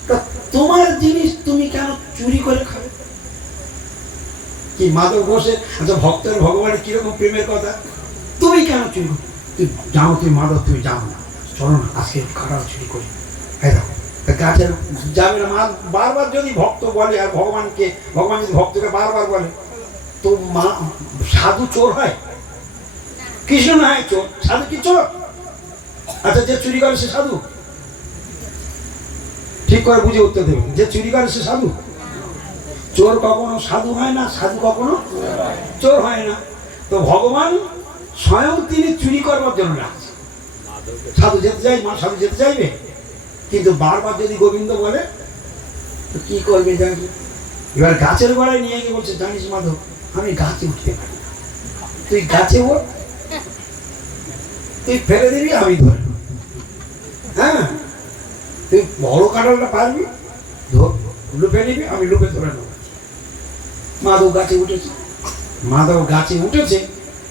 তা তোমার জিনিস তুমি কেন চুরি করে খাবে? কি মাধব ঘোষে আচ্ছা ভক্তের ভগবানের কিরকম প্রেমের কথা, তুমি কেন চুরি করো? তুই যাও, তুই মাধব তুমি যাও না, চলো না আজকে খাটাল চুরি করি। গাছের যাবে না। বারবার যদি ভক্ত বলে আর ভগবানকে, ভগবান যদি ভক্তকে বারবার বলে, তো মা সাধু চোর হয়? কৃষ্ণ না হয় চোর, সাধু কি চোর? আচ্ছা যে চুরি করে সে সাধু? ঠিক করে বুঝে উত্তর দেবে, যে চুরি করে সে সাধু? চোর কখনো সাধু হয় না, সাধু কখনো চোর হয় না। তো ভগবান স্বয়ং তিনি চুরি করবার জন্য রাখছে। সাধু যেতে চাই, মা সাধু যেতে চাইবে, কিন্তু বারবার যদি গোবিন্দ বলে তো কি করবে জানি। এবার গাছের গোড়ায় নিয়ে গিয়ে বলছে জানিস মাধব আমি গাছে উঠতে পারি না, তুই গাছে ওঠ, তুই ফেলে দিবি আমি ধরে নেব। হ্যাঁ তুই বড় কাঁঠালটা পারবি, লুপে নিবি, আমি লুপে ধরে নেব। মাধব গাছে উঠেছে। মাধব গাছে উঠেছে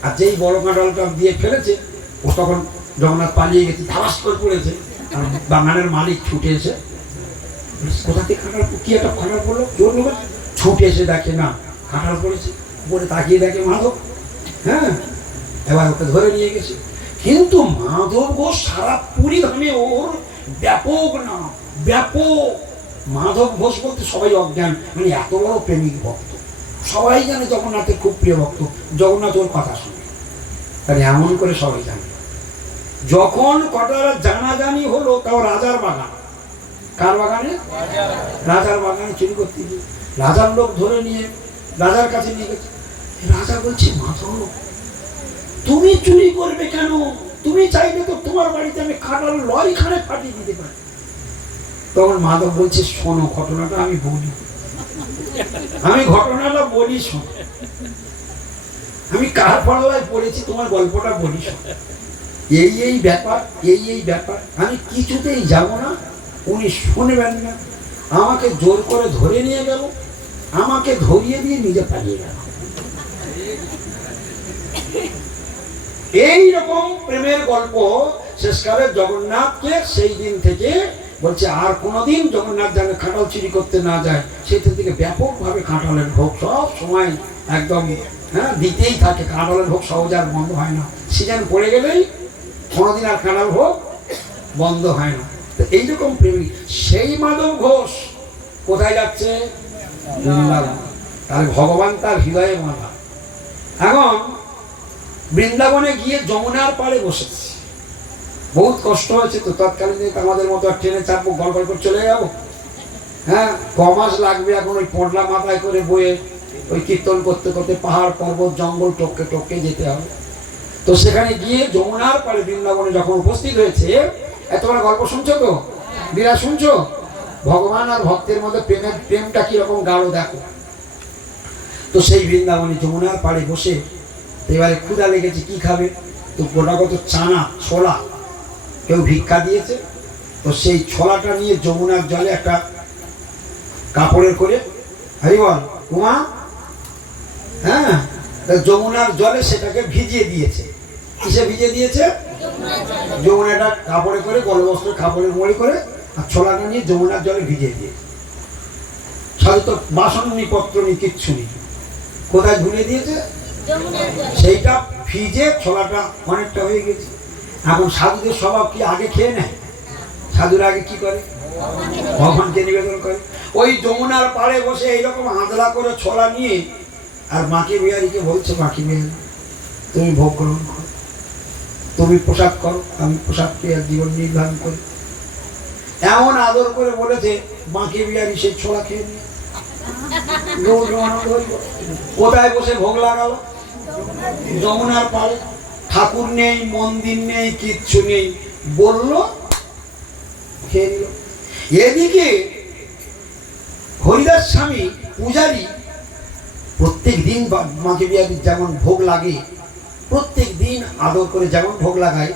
আর যেই বড় কাঁঠালটা দিয়ে ফেলেছে, ও তখন জগন্নাথ পালিয়ে গেছে, ধাস করে পড়েছে। বাগানের মালিক ছুটে এসে কোথা থেকে কাঁঠাল, কি একটা কাঁঠাল পড়লো, জোর লোক ছুটে এসে দেখে না কাঁঠাল পড়েছে, উপরে তাকিয়ে দেখে মাধব। হ্যাঁ এবার ওকে ধরে নিয়ে গেছে। কিন্তু মাধব ঘোষ সারা পুরী ধামে ওর ব্যাপক নাম, ব্যাপক। মাধব ঘোষ বলতে সবাই অজ্ঞান, মানে এত বড় প্রেমিক ভক্ত, সবাই জানে জগন্নাথের খুব প্রিয় ভক্ত, জগন্নাথ ওর কথা শুনে, তাহলে এমন করে সবাই জানে। যখন কটার জানাজানি হলো, তাও রাজার বাগান, কার বাগানে? রাজার বাগানে চুরি করতে গিয়ে রাজার লোক ধরে নিয়ে রাজার কাছে নিয়ে গেছে। রাজা বলছে মাধব তুমি চুরি করবে কেন? তুমি চাইলে তো তোমার বাড়িতে আমি কাঁঠাল লরি খানে ফাটিয়ে দিতে পারি। তখন মাধব বলছে শোনো ঘটনাটা আমি বলি, আমি ঘটনাটা বলি শোনো, আমি কার পাল্লায় পড়েছি তোমার গল্পটা বলি শোনো। এই ব্যাপার, এই ব্যাপার, আমি কিছুতেই যাব না, উনি শুনবেন না, আমাকে জোর করে ধরে নিয়ে গেল, আমাকে ধরিয়ে দিয়ে নিজে পালিয়ে গেল। এই রকম প্রেমের গল্প শেষকালে জগন্নাথকে সেই দিন থেকে বলছে আর কোনোদিন জগন্নাথ যেন কাঁঠাল চুরি করতে না যায়। সেদিন থেকে ব্যাপকভাবে কাঁঠালের ভোগ সব সময় একদম দিতেই থাকে, কাঁঠালের ভোগ সহজ আর বন্ধ হয় না। সিজন পড়ে গেলেই কোনোদিন আর কাঁঠাল ভোগ বন্ধ হয় না। তো এইরকম প্রেমিক সেই মাধব ঘোষ কোথায় যাচ্ছে? বৃন্দাবন। তাহলে ভগবান তার হৃদয়ে মাধা। এখন বৃন্দাবনে গিয়ে যমুনার পাড়ে বসেছে, বহুত কষ্ট হয়েছে। তো তৎকালীন আমাদের মতো ট্রেনে চাপবো, গল্প করে চলে যাবো, হ্যাঁ কমাস লাগবে। এখন ওই পোটলা মাথায় করে বয়ে ওই কীর্তন করতে করতে পাহাড় পর্বত জঙ্গল টপকে টপকে যেতে হবে। তো সেখানে গিয়ে যমুনার পাড়ে বৃন্দাবনে যখন উপস্থিত হয়েছে, এত বড় গল্প শুনছো তো, বিরা শুনছো? ভগবান আর ভক্তের মধ্যে প্রেমটা কিরকম গাঢ় দেখো। তো সেই বৃন্দাবনে যমুনার পাড়ে বসে এবারে ক্ষুধা লেগেছে, কি খাবে? তো গোটাগত চানা ছোলা কেউ ভিক্ষা দিয়েছে, তো সেই ছোলাটা নিয়ে যমুনার জলে একটা কাপড়ের করে হরি বল উমা, হ্যাঁ যমুনার জলে সেটাকে ভিজিয়ে দিয়েছে। কিসে ভিজিয়ে দিয়েছে? যমুনাটা কাপড়ে করে, গলবস্ত্র কাপড়ের মলি করে, আর ছোলাটা নিয়ে যমুনার জলে ভিজিয়ে দিয়েছে। সাধু তো বাসন নি পত্র নি কিচ্ছু নেই, কোথায় ঝুলিয়ে দিয়েছে? সেইটা ভিজে ছোলাটা অনেকটা হয়ে গেছে। এখন সাধুদের স্বভাব কি, আগে খেয়ে নেয়? সাধুরা আগে কি করে? ভগবানকে নিবেদন করে। ওই যমুনার পাড়ে বসে এইরকম আঁধলা করে ছোলা নিয়ে আর মাকে বিহারীকে বলছে, মাকে বিহারী তুমি ভোগ গ্রহণ করো, তুমি পোশাক করো, আমি পোশাক পেয়ে জীবন নির্বাহ করি। এমন আদর করে বলেছে, মাকে বিহারী সেই ছোলা খেয়ে নিয়ে কোথায় বসে ভোগ লাগালো? যমুনার পাড়ে। ঠাকুর নেই, মন্দির নেই, কিচ্ছু নেই, বললো খেয়ে নিল। এদিকে হরিদাস স্বামী পূজারী প্রত্যেক দিন মাকে বিহারীর যেমন ভোগ লাগে, প্রত্যেক দিন আদর করে যেমন ভোগ লাগায়,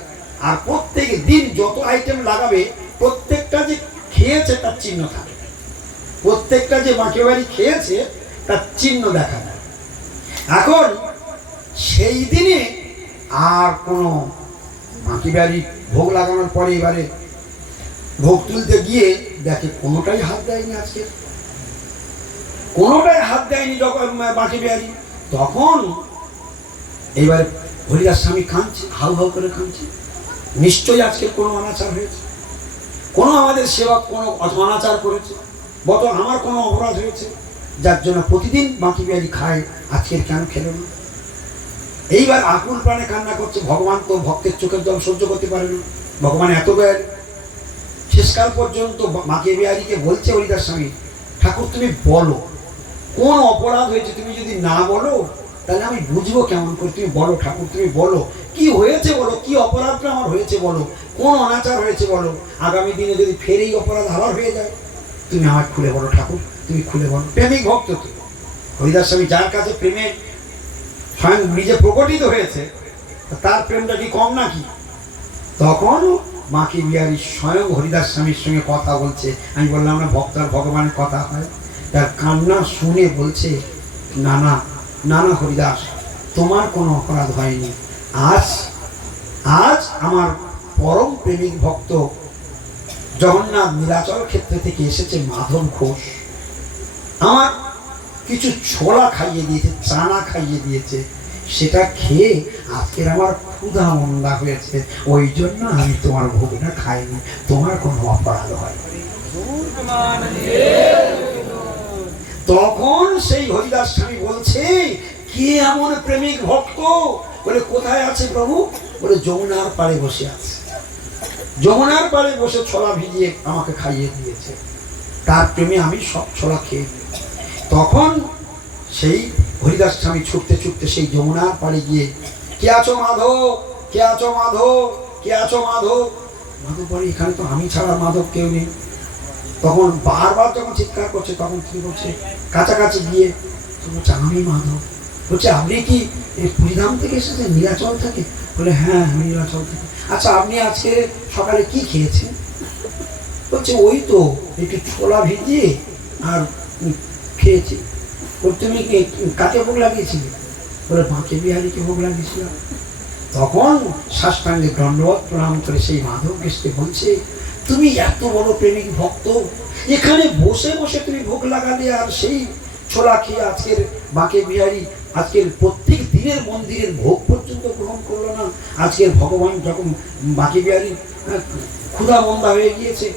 আর প্রত্যেক দিন যত আইটেম লাগাবে প্রত্যেকটা যে খেয়েছে তার চিহ্ন থাকে, প্রত্যেকটা যে মাকে বিহারী খেয়েছে তার চিহ্ন দেখা যায়। এখন সেই দিনে আর কোনো মাকে বিহারী ভোগ লাগানোর পরে এবারে ভোগ তুলতে গিয়ে দেখে কোনোটাই হাত দেয়নি, আজকে কোনোটাই হাত দেয়নি যখন মাকে বিহারী। তখন এইবারে হরিদাস স্বামী কাঁদছে, হাউ হাউ করে কাঁদছে, নিশ্চয়ই আজকে কোনো অনাচার হয়েছে, কোনো আমাদের সেবক কোনো অনাচার করেছে, বত আমার কোনো অপরাধ হয়েছে, যার জন্য প্রতিদিন মাকে বিহারী খায়, আজকের কেন খেলো না? এইবার আকুল প্রাণে কান্না করছে। ভগবান তো ভক্তের চোখের জল সহ্য করতে পারে না, ভগবান এত দয়ালু। শেষকাল পর্যন্ত মাকে বিহারীকে বলছে হরিদাস স্বামী, ঠাকুর তুমি বলো কোন অপরাধ হয়েছে, তুমি যদি না বলো তাহলে আমি বুঝবো কেমন করে, তুমি বলো ঠাকুর, তুমি বলো কি হয়েছে, বলো কি অপরাধটা আমার হয়েছে, বলো কোন অনাচার হয়েছে বলো, আগামী দিনে যদি ফের এই অপরাধ আবার হয়ে যায় তুমি আমার খুলে বলো ঠাকুর, তুমি খুলে বলো। প্রেমিক ভক্ত তো হরিদাস স্বামী, যার কাছে প্রেমের স্বয়ং নিজে প্রকটিত হয়েছে, তার প্রেমটা কি কম নাকি? তখন মাকে বিহারী স্বয়ং হরিদাস স্বামীর সঙ্গে কথা বলছে। আমি বললাম না ভক্ত আর ভগবানের কথা হয়। তার কান্না শুনে বলছে, না না না না হরিদাস, তোমার কোনো অপরাধ হয়নি। আজ আজ আমার পরম প্রেমিক ভক্ত জগন্নাথ নীলাচল ক্ষেত্র থেকে এসেছে মাধব ঘোষ, আমার কিছু ছোলা খাইয়ে দিয়েছে, চানা খাইয়ে দিয়েছে, সেটা খেয়ে আজকের আমার ক্ষুধা মন্দা হয়েছে, ওই জন্য আমি তোমার ভোগটা খাইনি, তোমার কোনো অপরাধ হয়নি। তখন সেই হরিদাস স্বামী বলছে, কে এমন প্রেমিক ভক্ত? বলে কোথায় আছে প্রভু? বলে যমুনার পাড়ে বসে আছে, যমুনার পাড়ে বসে ছোলা ভিজিয়ে আমাকে খাইয়ে দিয়েছে, তার প্রেমে আমি সব ছোলা খেয়ে নিয়েছি। তখন সেই হরিদাস স্বামী ছুটতে ছুটতে সেই যমুনার পাড়ে গিয়ে, কে আছো মাধব, কে আছো মাধব, কে আছো মাধব? মাধব বলে, এখানে তো আমি ছাড়া মাধব কেউ নেই। তখন বারবার যখন চিৎকার করছে, তখন কি করছে, কাছাকাছি গিয়ে বলছে, আমি মাধব। বলছে, আপনি কি পুরীধাম থেকে এসেছেন, নীলাচল থেকে? বলে, হ্যাঁ আমি নীলাচল থেকে। আচ্ছা আপনি আজকে সকালে কি খেয়েছেন? বলছে, ওই তো একটু ছোলা ভিজিয়ে আর খেয়েছি। তুমি কাকে ভোগ লাগিয়েছিলে? বলে, মাকে বিহারীকে ভোগ লাগিয়েছিলাম। তখন সাষ্টাঙ্গে দণ্ডবত প্রণাম করে সেই মাধব কেশকে বলছে, তুমি এত বড় প্রেমিক ভক্ত, এখানে বসে বসে তুমি ভোগ লাগালে, আর সেই ছোলা খেয়ে আজকের মাকে বিহারী আজকের প্রত্যেক দিনের মন্দিরের ভোগ পর্যন্ত গ্রহণ করলো না। আজকের ভগবান যখন মাকে বিহারী ক্ষুধা মন্দা হয়ে গিয়েছে,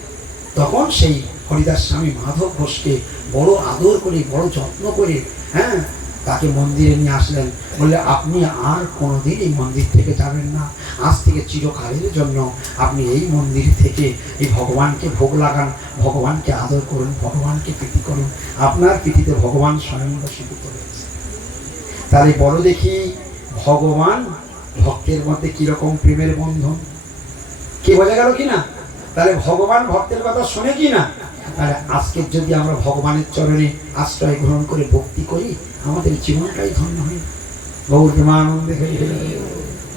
তখন সেই হরিদাস স্বামী মাধব ঘোষকে বড় আদর করে, বড় যত্ন করে, হ্যাঁ, তাকে মন্দিরে নিয়ে আসলেন। বললে, আপনি আর কোনোদিন এই মন্দির থেকে যাবেন না, আজ থেকে চিরকালের জন্য আপনি এই মন্দির থেকে এই ভগবানকে ভোগ লাগান, ভগবানকে আদর করুন, ভগবানকে প্রীতি করুন, আপনার প্রীতিতে ভগবান স্বয়ং বশীভূত হয়েছে। তাহলে বড় দেখি ভগবান ভক্তের মধ্যে কিরকম প্রেমের বন্ধন, কি বোঝা গেল কিনা? তাহলে ভগবান ভক্তের কথা শোনে কি না? তাহলে আজকে যদি আমরা ভগবানের চরণে আশ্রয় গ্রহণ করে ভক্তি করি, আমাদের জীবনটাই ধন্য হয়। গৌর প্রেমানন্দে হরি হরি।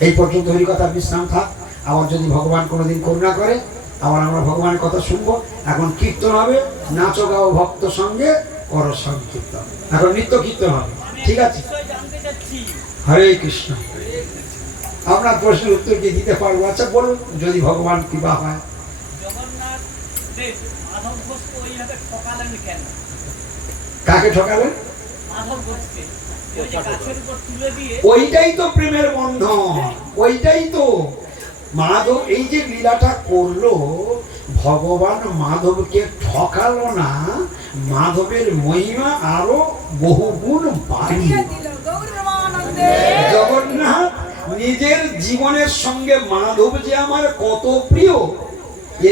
এই পর্যন্ত হরি কথা বিশ্রাম থাক। আবার যদি ভগবান কোনোদিন করুণা করে, আবার আমরা ভগবানের কথা শুনবো। এখন কীর্তন হবে, নাচো গাও ভক্ত সঙ্গে করো সংকীর্তন। এখন নিত্য কীর্তন হবে, ঠিক আছে? হরে কৃষ্ণ। আপনার প্রশ্নের উত্তর কি দিতে পারবো? আচ্ছা বলুন, যদি ভগবান কৃপা হয়। কাকে ঠকালেন? ওইটাই তো প্রেমের বন্ধন, ওইটাই তো মাধব এই যে লীলাটা করলো, ভগবান মাধবকে ঠকালো না, মাধবের মহিমা আরো বহুগুণ বাড়িয়ে জগন্নাথ নিজের জীবনের সঙ্গে মাধব যে আমার কত প্রিয়,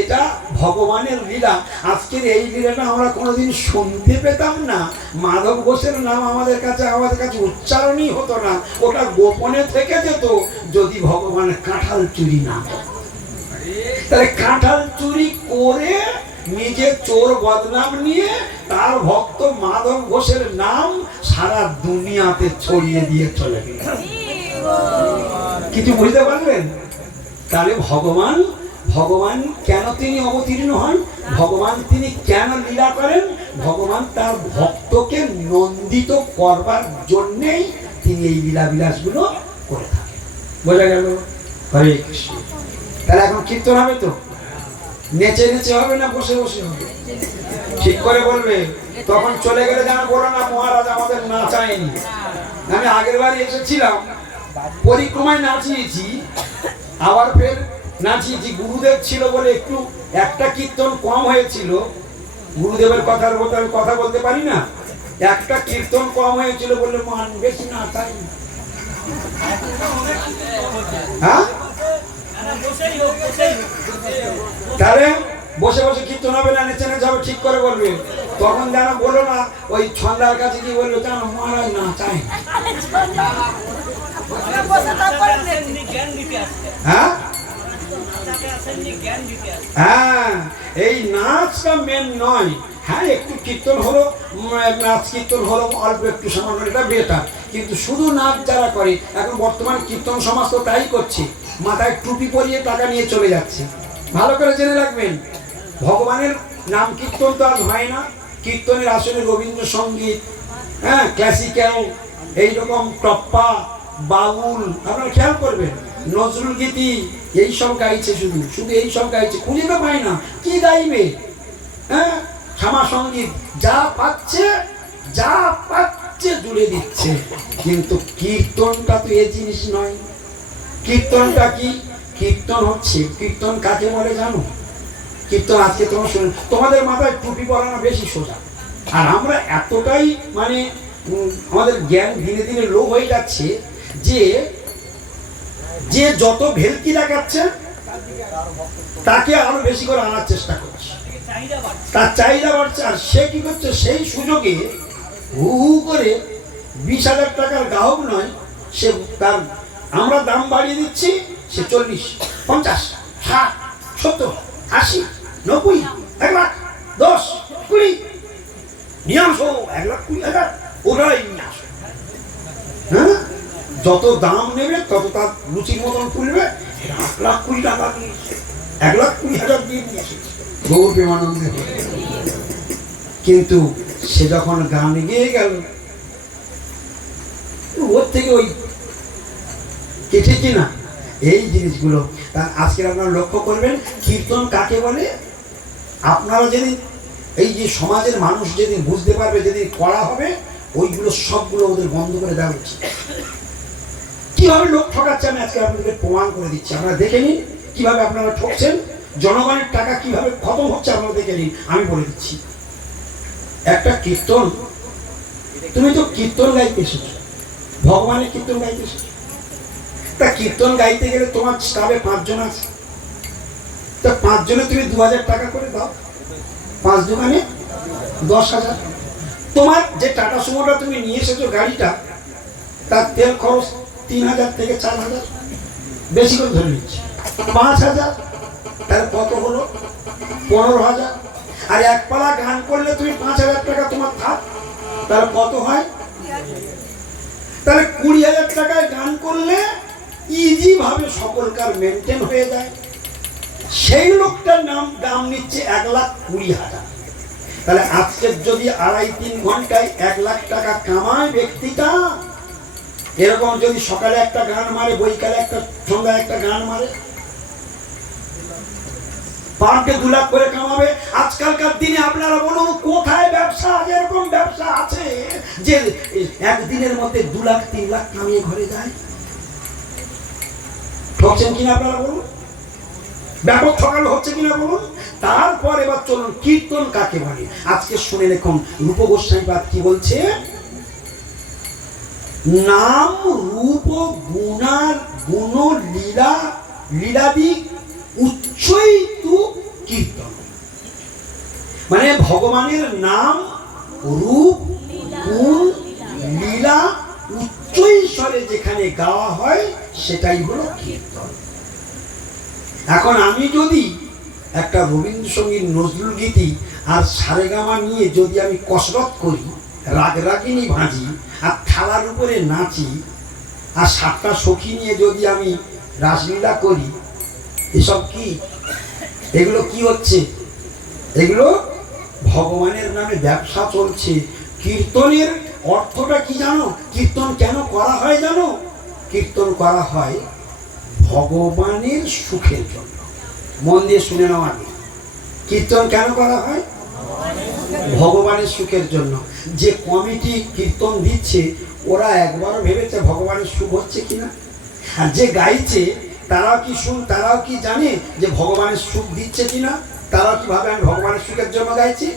এটা ভগবানের লীলা। আজকের এই লীলাটা আমরা কোনোদিন শুনতে পেতাম না। মাধব ঘোষের নাম আমাদের কাছে উচ্চারণই হতো না, ওটা গোপনে থেকে যেত যদি ভগবান কাঁঠাল চুরি না। তাহলে কাঁঠাল চুরি করে নিজে চোর বদনাম নিয়ে তার ভক্ত মাধব ঘোষের নাম সারা দুনিয়াতে ছড়িয়ে দিয়ে চলে গেল। কিছু বুঝতে পারলেন? তাহলে ভগবান কেন তিনি অবতীর্ণ হন, ভগবান তিনি কেন লীলা করেন, ভগবান তার ভক্তকে নন্দিত করবার জন্যেই তিনি এই লীলা বিলাসগুলো করে থাকেন। বোঝা গেল? হরে কৃষ্ণ। তাহলে এখন কীর্তন হবে তো? নেচে নেচে হবে না বসে বসে হবে? ঠিক করে বলবে। তখন চলে গেলে যেন বলো না মহারাজ আমাদের নাচায়নি। আমি আগের বারে এসেছিলাম, পরিক্রমায় নাচিয়েছি, আবার ফের নাচিয়েছি। গুরুদেব ছিল বলে একটু একটা কীর্তন কম হয়েছিল। গুরুদেবের কথা বলতে পারি না, একটা কীর্তন কম হয়েছিল বলে মান বেশি নাচাই। হ্যাঁ, তাহলে বসে বসে কীর্তন হবে না, নেচে নেচে হবে? ঠিক করে বলবে। তখন যেন বলো না ওই ছন্দার কাছে কি বললো, যেন মহারাজ না চাই। হ্যাঁ হ্যাঁ, এই নাচটা মেন নয়। হ্যাঁ, একটু কীর্তন হলো, নাচ কীর্তন হলো অল্প একটু সামান্য, এটা বেটার। কিন্তু শুধু নাচ যারা করে, এখন বর্তমান কীর্তন সমাজ তো তাই করছে, মাথায় টুপি পরিয়ে টাকা নিয়ে চলে যাচ্ছে। ভালো করে জেনে রাখবেন, ভগবানের নাম কীর্তন তো আজ হয় না। কীর্তনের আসলে রবীন্দ্রসঙ্গীত, হ্যাঁ, ক্লাসিক্যাল, এইরকম টপ্পা, বাউল, আপনারা খেয়াল করবেন, নজরুল গীতি এইসব গাইছে, শুধু এইসব গাইছে। খুঁজে তো পাই না কি গাইবে। হ্যাঁ, শ্যামা সঙ্গীত যা পাচ্ছে জুড়ে দিচ্ছে। কিন্তু কীর্তনটা তো এ জিনিস নয়। কীর্তনটা কি? কীর্তন হচ্ছে, কীর্তন কাকে বলে জানো? কীর্তন আজকে তোমরা শুনে, তোমাদের মাথায় টুপি পরানো বেশি সোজা। আর আমরা এতটাই মানে আমাদের জ্ঞান দিনে দিনে লো হয়ে যাচ্ছে যে যত ভেলকি দেখাচ্ছে তাকে আরো বেশি করে আনার চেষ্টা করছে, তার চাহিদা বাড়ছে। আর সে কি করছে, সেই সুযোগে হু হু করে 20,000 টাকার গ্রাহক নয়, সে তার আমরা দাম বাড়িয়ে দিচ্ছি, সে 40, 50, 60, 70, 80, 90, 1 লাখ, 10, 20 নিয়ে আসো, 1,20,000 ওরাই নিয়ে আসো। হ্যাঁ, যত দাম নেবে তত তার রুচির মতন তুলবে। 1,20,000 টাকা দিয়ে 1,20,000 দিয়ে নিয়ে এসেছে গৌর প্রেমানন্দে। কিন্তু সে যখন গান গেয়ে গেল, ওর থেকে ওই কেটে কিনা এই জিনিসগুলো। আজকে আপনারা লক্ষ্য করবেন কীর্তন কাকে বলে। আপনারা যেদিন এই যে সমাজের মানুষ যেদিন বুঝতে পারবে, যেদিন করা হবে, ওইগুলো সবগুলো ওদের বন্ধ করে দেওয়া উচিত। কিভাবে লোক ঠকাচ্ছে আমি আজকে আপনাদেরকে প্রমাণ করে দিচ্ছি। আপনারা দেখে নিন কিভাবে আপনারা ঠকছেন, জনগণের টাকা কিভাবে খতম হচ্ছে আপনারা দেখে নিন। আমি বলে দিচ্ছি, একটা কীর্তন, তুমি তো কীর্তন গাইতে এসেছো, ভগবানের কীর্তন গাইতে এসেছো। তা কীর্তন গাইতে গেলে তোমার স্টাফে 5 জন আছে, তা 5 জনে তুমি 2,000 টাকা করে দাও, 5 দোকানে 10,000। তোমার যে টাটা সুমোটা তুমি নিয়ে এসেছো গাড়িটা, তার তেল খরচ 3,000 থেকে 4,000, বেশি করে ধরে নিচ্ছি, 5,000। তাহলে কত হলো? 15,000। আর এক পালা গান করলে তুমি 5,000 টাকা তোমার থাক, তাহলে কত হয়? তাহলে 20,000 টাকায় গান করলে ইজি ভাবে সকলকার মেনটেন হয়ে যায়। সেই লোকটার দাম নিচ্ছে 1,20,000। তাহলে আজকে যদি 2.5-3 ঘন্টায় 1 লাখ টাকা কামায় ব্যক্তিটা, এরকম যদি সকালে একটা গান মারে, বৈকালে একটা, সন্ধ্যায় একটা গান মারে, পার ডে 2 লাখ করে কামাবে। আজকালকার দিনে আপনারা বলুন কোথায় ব্যবসা, এরকম ব্যবসা আছে যে একদিনের মধ্যে 2 লাখ 3 লাখ কামিয়ে ঘরে যায়? ঠকছেন কিনা আপনারা বলুন? ব্যাপক ঠকানো হচ্ছে কিনা বলুন? তারপর এবার চলুন কীর্তন কাকে বলে। আজকে শুনে দেখুন রূপ গোস্বামীপাদ কি বলছে, নাম রূপ গুণার গুণ লীলা লীলাদি উচ্চৈতু কীর্তন। মানে ভগবানের নাম রূপ গুণ লীলা উচ্চ স্বরে যেখানে গাওয়া হয় সেটাই হলো কীর্তন। এখন আমি যদি একটা রবীন্দ্রসঙ্গীত নজরুল গীতি আর সারেগামা নিয়ে যদি আমি কসরত করি, রাগরাগিনী ভাজি আর থালার উপরে নাচি, আর 7টা সখী নিয়ে যদি আমি রাসলীলা করি, এসব কি? এগুলো কি হচ্ছে? এগুলো ভগবানের নামে ব্যবসা চলছে। কীর্তনের অর্থটা কি জানো? কীর্তন কেন করা হয় জানো? কীর্তন করা হয় ভগবানের সুখের জন্য। মন দিয়ে শুনে নাও আগে, কীর্তন কেন করা হয়? ভগবানের সুখের জন্য। যে কমিটি কীর্তন দিচ্ছে ওরা একবারও ভেবেছে ভগবানের সুখ হচ্ছে কিনা? আর যে গাইছে তারাও কি জানে যে ভগবানের সুখ দিচ্ছে কিনা? তারাও কি ভাবে আমি ভগবানের সুখের জন্য গাইছি?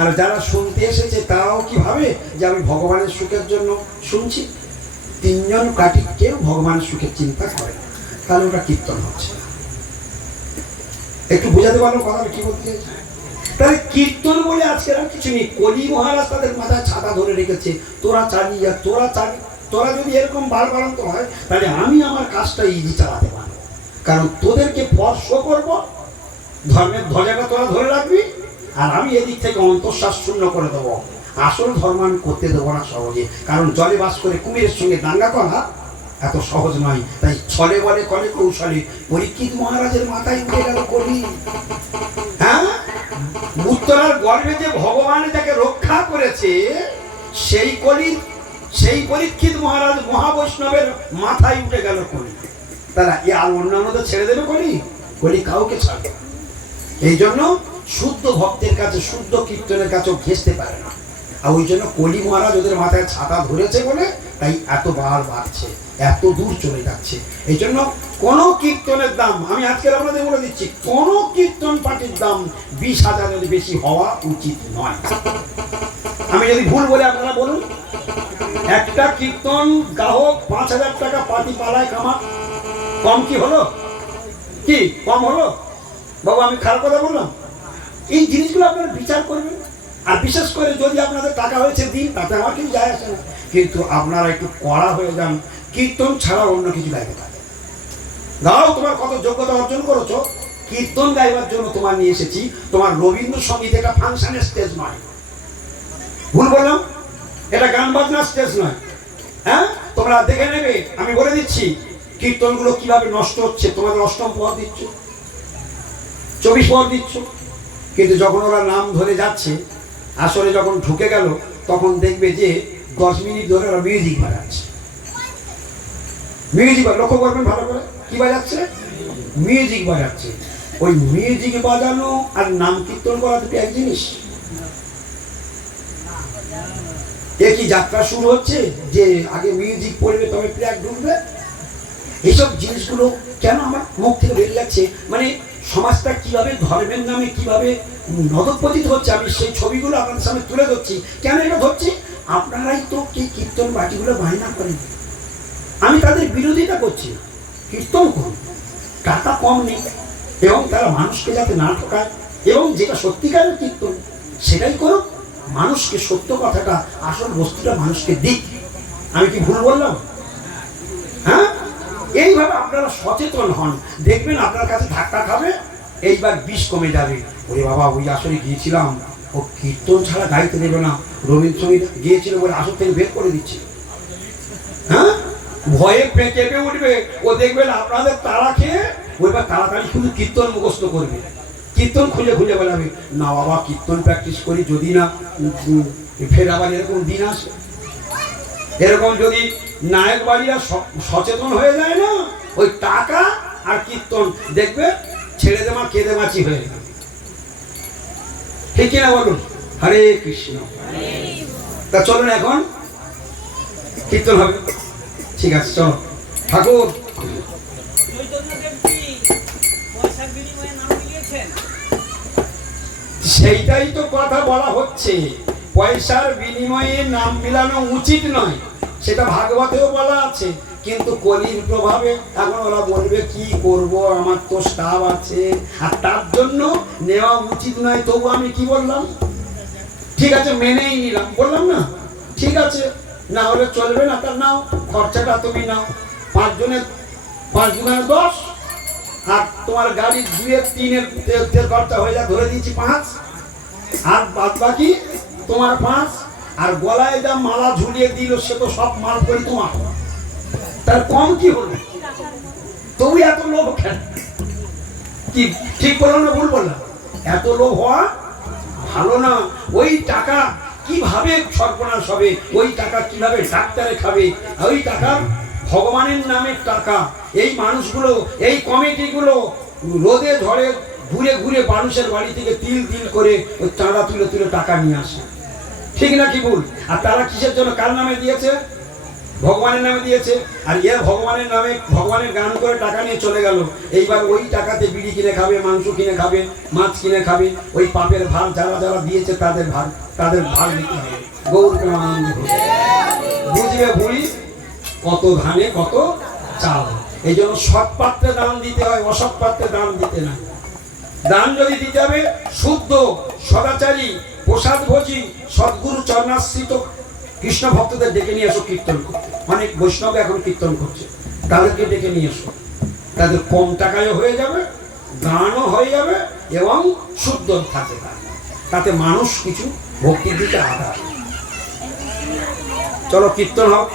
আর যারা শুনতে এসেছে তারাও কি ভাবে যে আমি ভগবানের সুখের জন্য শুনছি? 3 জন কাটি কেউ ভগবানের সুখের চিন্তা করে, তাহলে ওটা কীর্তন হচ্ছে। একটু বোঝাতে পারলো কথাটা কি বলতে চাইছে? তাহলে কীর্তন বলে আজকে আর কিছু নেই। কলি মহারাজ তাদের মাথায় ছাতা ধরে রেখেছে, তোরা চালিয়ে যা, তোরা যদি এরকম বারবারন্ত হয় তাহলে আমি আমার কাজটা ইজি চালাতে পারবো। কারণ তোদেরকে স্পর্শ করবো, ধর্মের ধ্বজাটা তোরা ধরে রাখবি, আর আমি এদিক থেকে অন্তঃশ্বাস শূন্য করে দেবো। আসল ধর্ম আমি করতে দেবো না সহজে। কারণ জলে বাস করে কুমিরের সঙ্গে দাঙ্গা করা এত সহজ নয়। তাই ছলে বলে কলে কৌশলে পরীক্ষিত মহারাজের মাথায় উঠে গেল কলি। হ্যাঁ, উত্তরার গর্ভে যে ভগবান যাকে রক্ষা করেছে সেই পরীক্ষিত মহারাজ মহাবৈষ্ণবের মাথায় উঠে গেল কলি। তারা এ আর অন্যান্যদের ছেড়ে দেবে কলি? কলি কাউকে ছাড়বে। এই জন্য শুদ্ধ ভক্তের কাছে, শুদ্ধ কীর্তনের কাছেও ঘেঁষতে পারে না। আর ওই জন্য কলি মহারাজ ওদের মাথায় ছাতা ধরেছে বলে তাই এত বার বাড়ছে, এত দূর চলে যাচ্ছে। এই জন্য কোনো কীর্তনের দাম, আমি আজকের আপনাদের বলে দিচ্ছি, কোনো কীর্তন পার্টির দাম 20,000-এর বেশি হওয়া উচিত নয়। আমি যদি ভুল বলে আপনারা বলুন। একটা কীর্তন গ্রাহক 5,000 টাকা পার্টি পালায় কামাক, কম কি হলো? কি কম হলো? বাবু আমি খারাপ কথা বললাম? এই জিনিসগুলো আপনারা বিচার করবেন। আর বিশেষ করে যদি আপনাদের টাকা হয়েছে দিন, তাতে আমার কিছু যায় আসে না। কিন্তু আপনারা একটু কড়া হয়ে যান, কীর্তন ছাড়া অন্য কিছু গাইতে পারে। গাও, তোমার কত যোগ্যতা অর্জন করেছো, কীর্তন গাইবার জন্য তোমার নিয়ে এসেছি। তোমার রবীন্দ্রসঙ্গীত এটা ফাংশনের স্টেজ নয়। ভুল বললাম? এটা গান বাজনার স্টেজ নয়। হ্যাঁ, তোমরা দেখে নেবে। আমি বলে দিচ্ছি কীর্তনগুলো কিভাবে নষ্ট হচ্ছে। তোমাদের 8ম পদ দিচ্ছ, 24 পদ দিচ্ছ, কিন্তু যখন ওরা নাম ধরে যাচ্ছে, আসলে যখন ঢুকে গেল তখন দেখবে যে 10 মিনিট ধরে ওরা মিউজিক বাজাচ্ছে। মিউজিক লক্ষ্য করবেন ভালো করে, কি বাজাচ্ছে? মিউজিক বাজাচ্ছে। ওই মিউজিক বাজানো আর নাম কীর্তন করা দুটো এক জিনিস। একই যাত্রা শুরু হচ্ছে যে আগে মিউজিক পড়বে তবে প্লেয়ার ঢুকবে। এইসব জিনিসগুলো কেন আমার মুখ থেকে বেরিয়ে যাচ্ছে? মানে সমাজটা কিভাবে ধর্মের নামে কিভাবে নদপতিত হচ্ছে, আমি সেই ছবিগুলো আপনাদের সামনে তুলে ধরছি। কেন এটা ধরছি? আপনারাই তো কি কীর্তন পার্টিগুলো বায়না করেন। আমি তাদের বিরোধিতা করছি। কীর্তন করুন, টাকা কম নেই, এবং তারা মানুষকে যাতে না ঠকায়, এবং যেটা সত্যিকারের কীর্তন সেটাই করুক। মানুষকে সত্য কথাটা, আসল বস্তুটা মানুষকে দিক। আমি কি ভুল বললাম? হ্যাঁ, এইভাবে আপনারা সচেতন হন, দেখবেন আপনার কাছে ধাক্কা খাবে, এইবার বিষ কমে যাবে। ওরে বাবা, ওই আসরে গিয়েছিলাম, ও কীর্তন ছাড়া গাইতে দেবে না, রবীন্দ্রসঙ্গীত গিয়েছিল বলে আসর থেকে বের করে দিচ্ছে। হ্যাঁ, ভয়ে কেঁপে উঠবে। ও দেখবেন আপনাদের তারা খেয়ে ওইবার তাড়াতাড়ি শুধু কীর্তন মুখস্থ করবে, কীর্তন খুঁজে খুঁজে বেড়াবে। না বাবা, কীর্তন প্র্যাকটিস করি, যদি না ফের আবার এরকম দিন আসে। এরকম যদি নায়ক বাড়িরা সচেতন হয়ে যায় না, ওই টাকা আর কীর্তন দেখবে ছেড়ে দেমা কেঁদে মাছি হয়ে যাবে। ঠিক কিনা বলুন? হরে কৃষ্ণ। তা চলুন এখন কীর্তন হবে। ঠিক আছে, চলো। ঠাকুর সেইটাই তো কথা বলা হচ্ছে, পয়সার বিনিময়ে নাম মিলানো উচিত নয়, সেটা ভাগবতেও বলা আছে। কিন্তু কলির প্রভাবে এখন ওরা বলবে কি করব, আমার তো স্টাফ আছে, আর তার জন্য নেওয়া উচিত নয়। তবু আমি কি বললাম, ঠিক আছে মেনেই নিলাম, বললাম না ঠিক আছে, না হলে চলবে না, তার নাও, খরচাটা তুমি নাও। 5 জনের 10, আর তোমার গাড়ি 2-3-এর তেল খরচা হয়ে যায়, ধরে দিয়েছি 5, আর বাদ বাকি তোমার 5। আর গলায় যা মালা ঝুলিয়ে দিল সে তো সব মাল করি তোমার, তার কম কি হলো? তবু এত লোভ কেন? কি ঠিক বললাম না ভুল বললাম? এত লোভ হওয়া ভালো না। ওই টাকা কিভাবে সর্বনাশ হবে, ওই টাকা কিভাবে ডাক্তারে খাবে, ওই টাকা ভগবানের নামে টাকা। এই মানুষগুলো, এই কমিটিগুলো রোদে ঝড়ে ঘুরে ঘুরে মানুষের বাড়ি থেকে তিল তিল করে ওই চাঁদা তুলে তুলে টাকা নিয়ে আসে, ঠিক না কি ভুল? আর তারা কিসের জন্য, কার নামে দিয়েছে? ভগবানের নামে দিয়েছে। আর এর ভগবানের নামে ভগবানের গান করে টাকা নিয়ে চলে গেল। এইবার ওই টাকাতে বিড়ি কিনে খাবে, মাংস কিনে খাবে, মাছ কিনে খাবে। ওই পাপের ভাগ যারা যারা দিয়েছে তাদের ভাগ নিতে হবে। গৌর প্রেমানন্দ বুঝবে বুড়ি, কত ধানে কত চাল। এই জন্য সৎ পাত্রে দান দিতে হয়, অসৎ পাত্রে দান দিতে না। দান যদি দিতে হবে শুদ্ধ, সদাচারী, প্রসাদ ভোজী, সদ্গুরু চরণাশ্রিত কৃষ্ণ ভক্তদের ডেকে নিয়ে এসো কীর্তন করতে। অনেক বৈষ্ণব এখন কীর্তন করছে, তাদেরকে ডেকে নিয়ে এসো। তাদের কম টাকায় হয়ে যাবে, গানও হয়ে যাবে এবং শুদ্ধ থাকবে, তাতে মানুষ কিছু ভক্তির দিকে আধার। চলো কীর্তন হোক।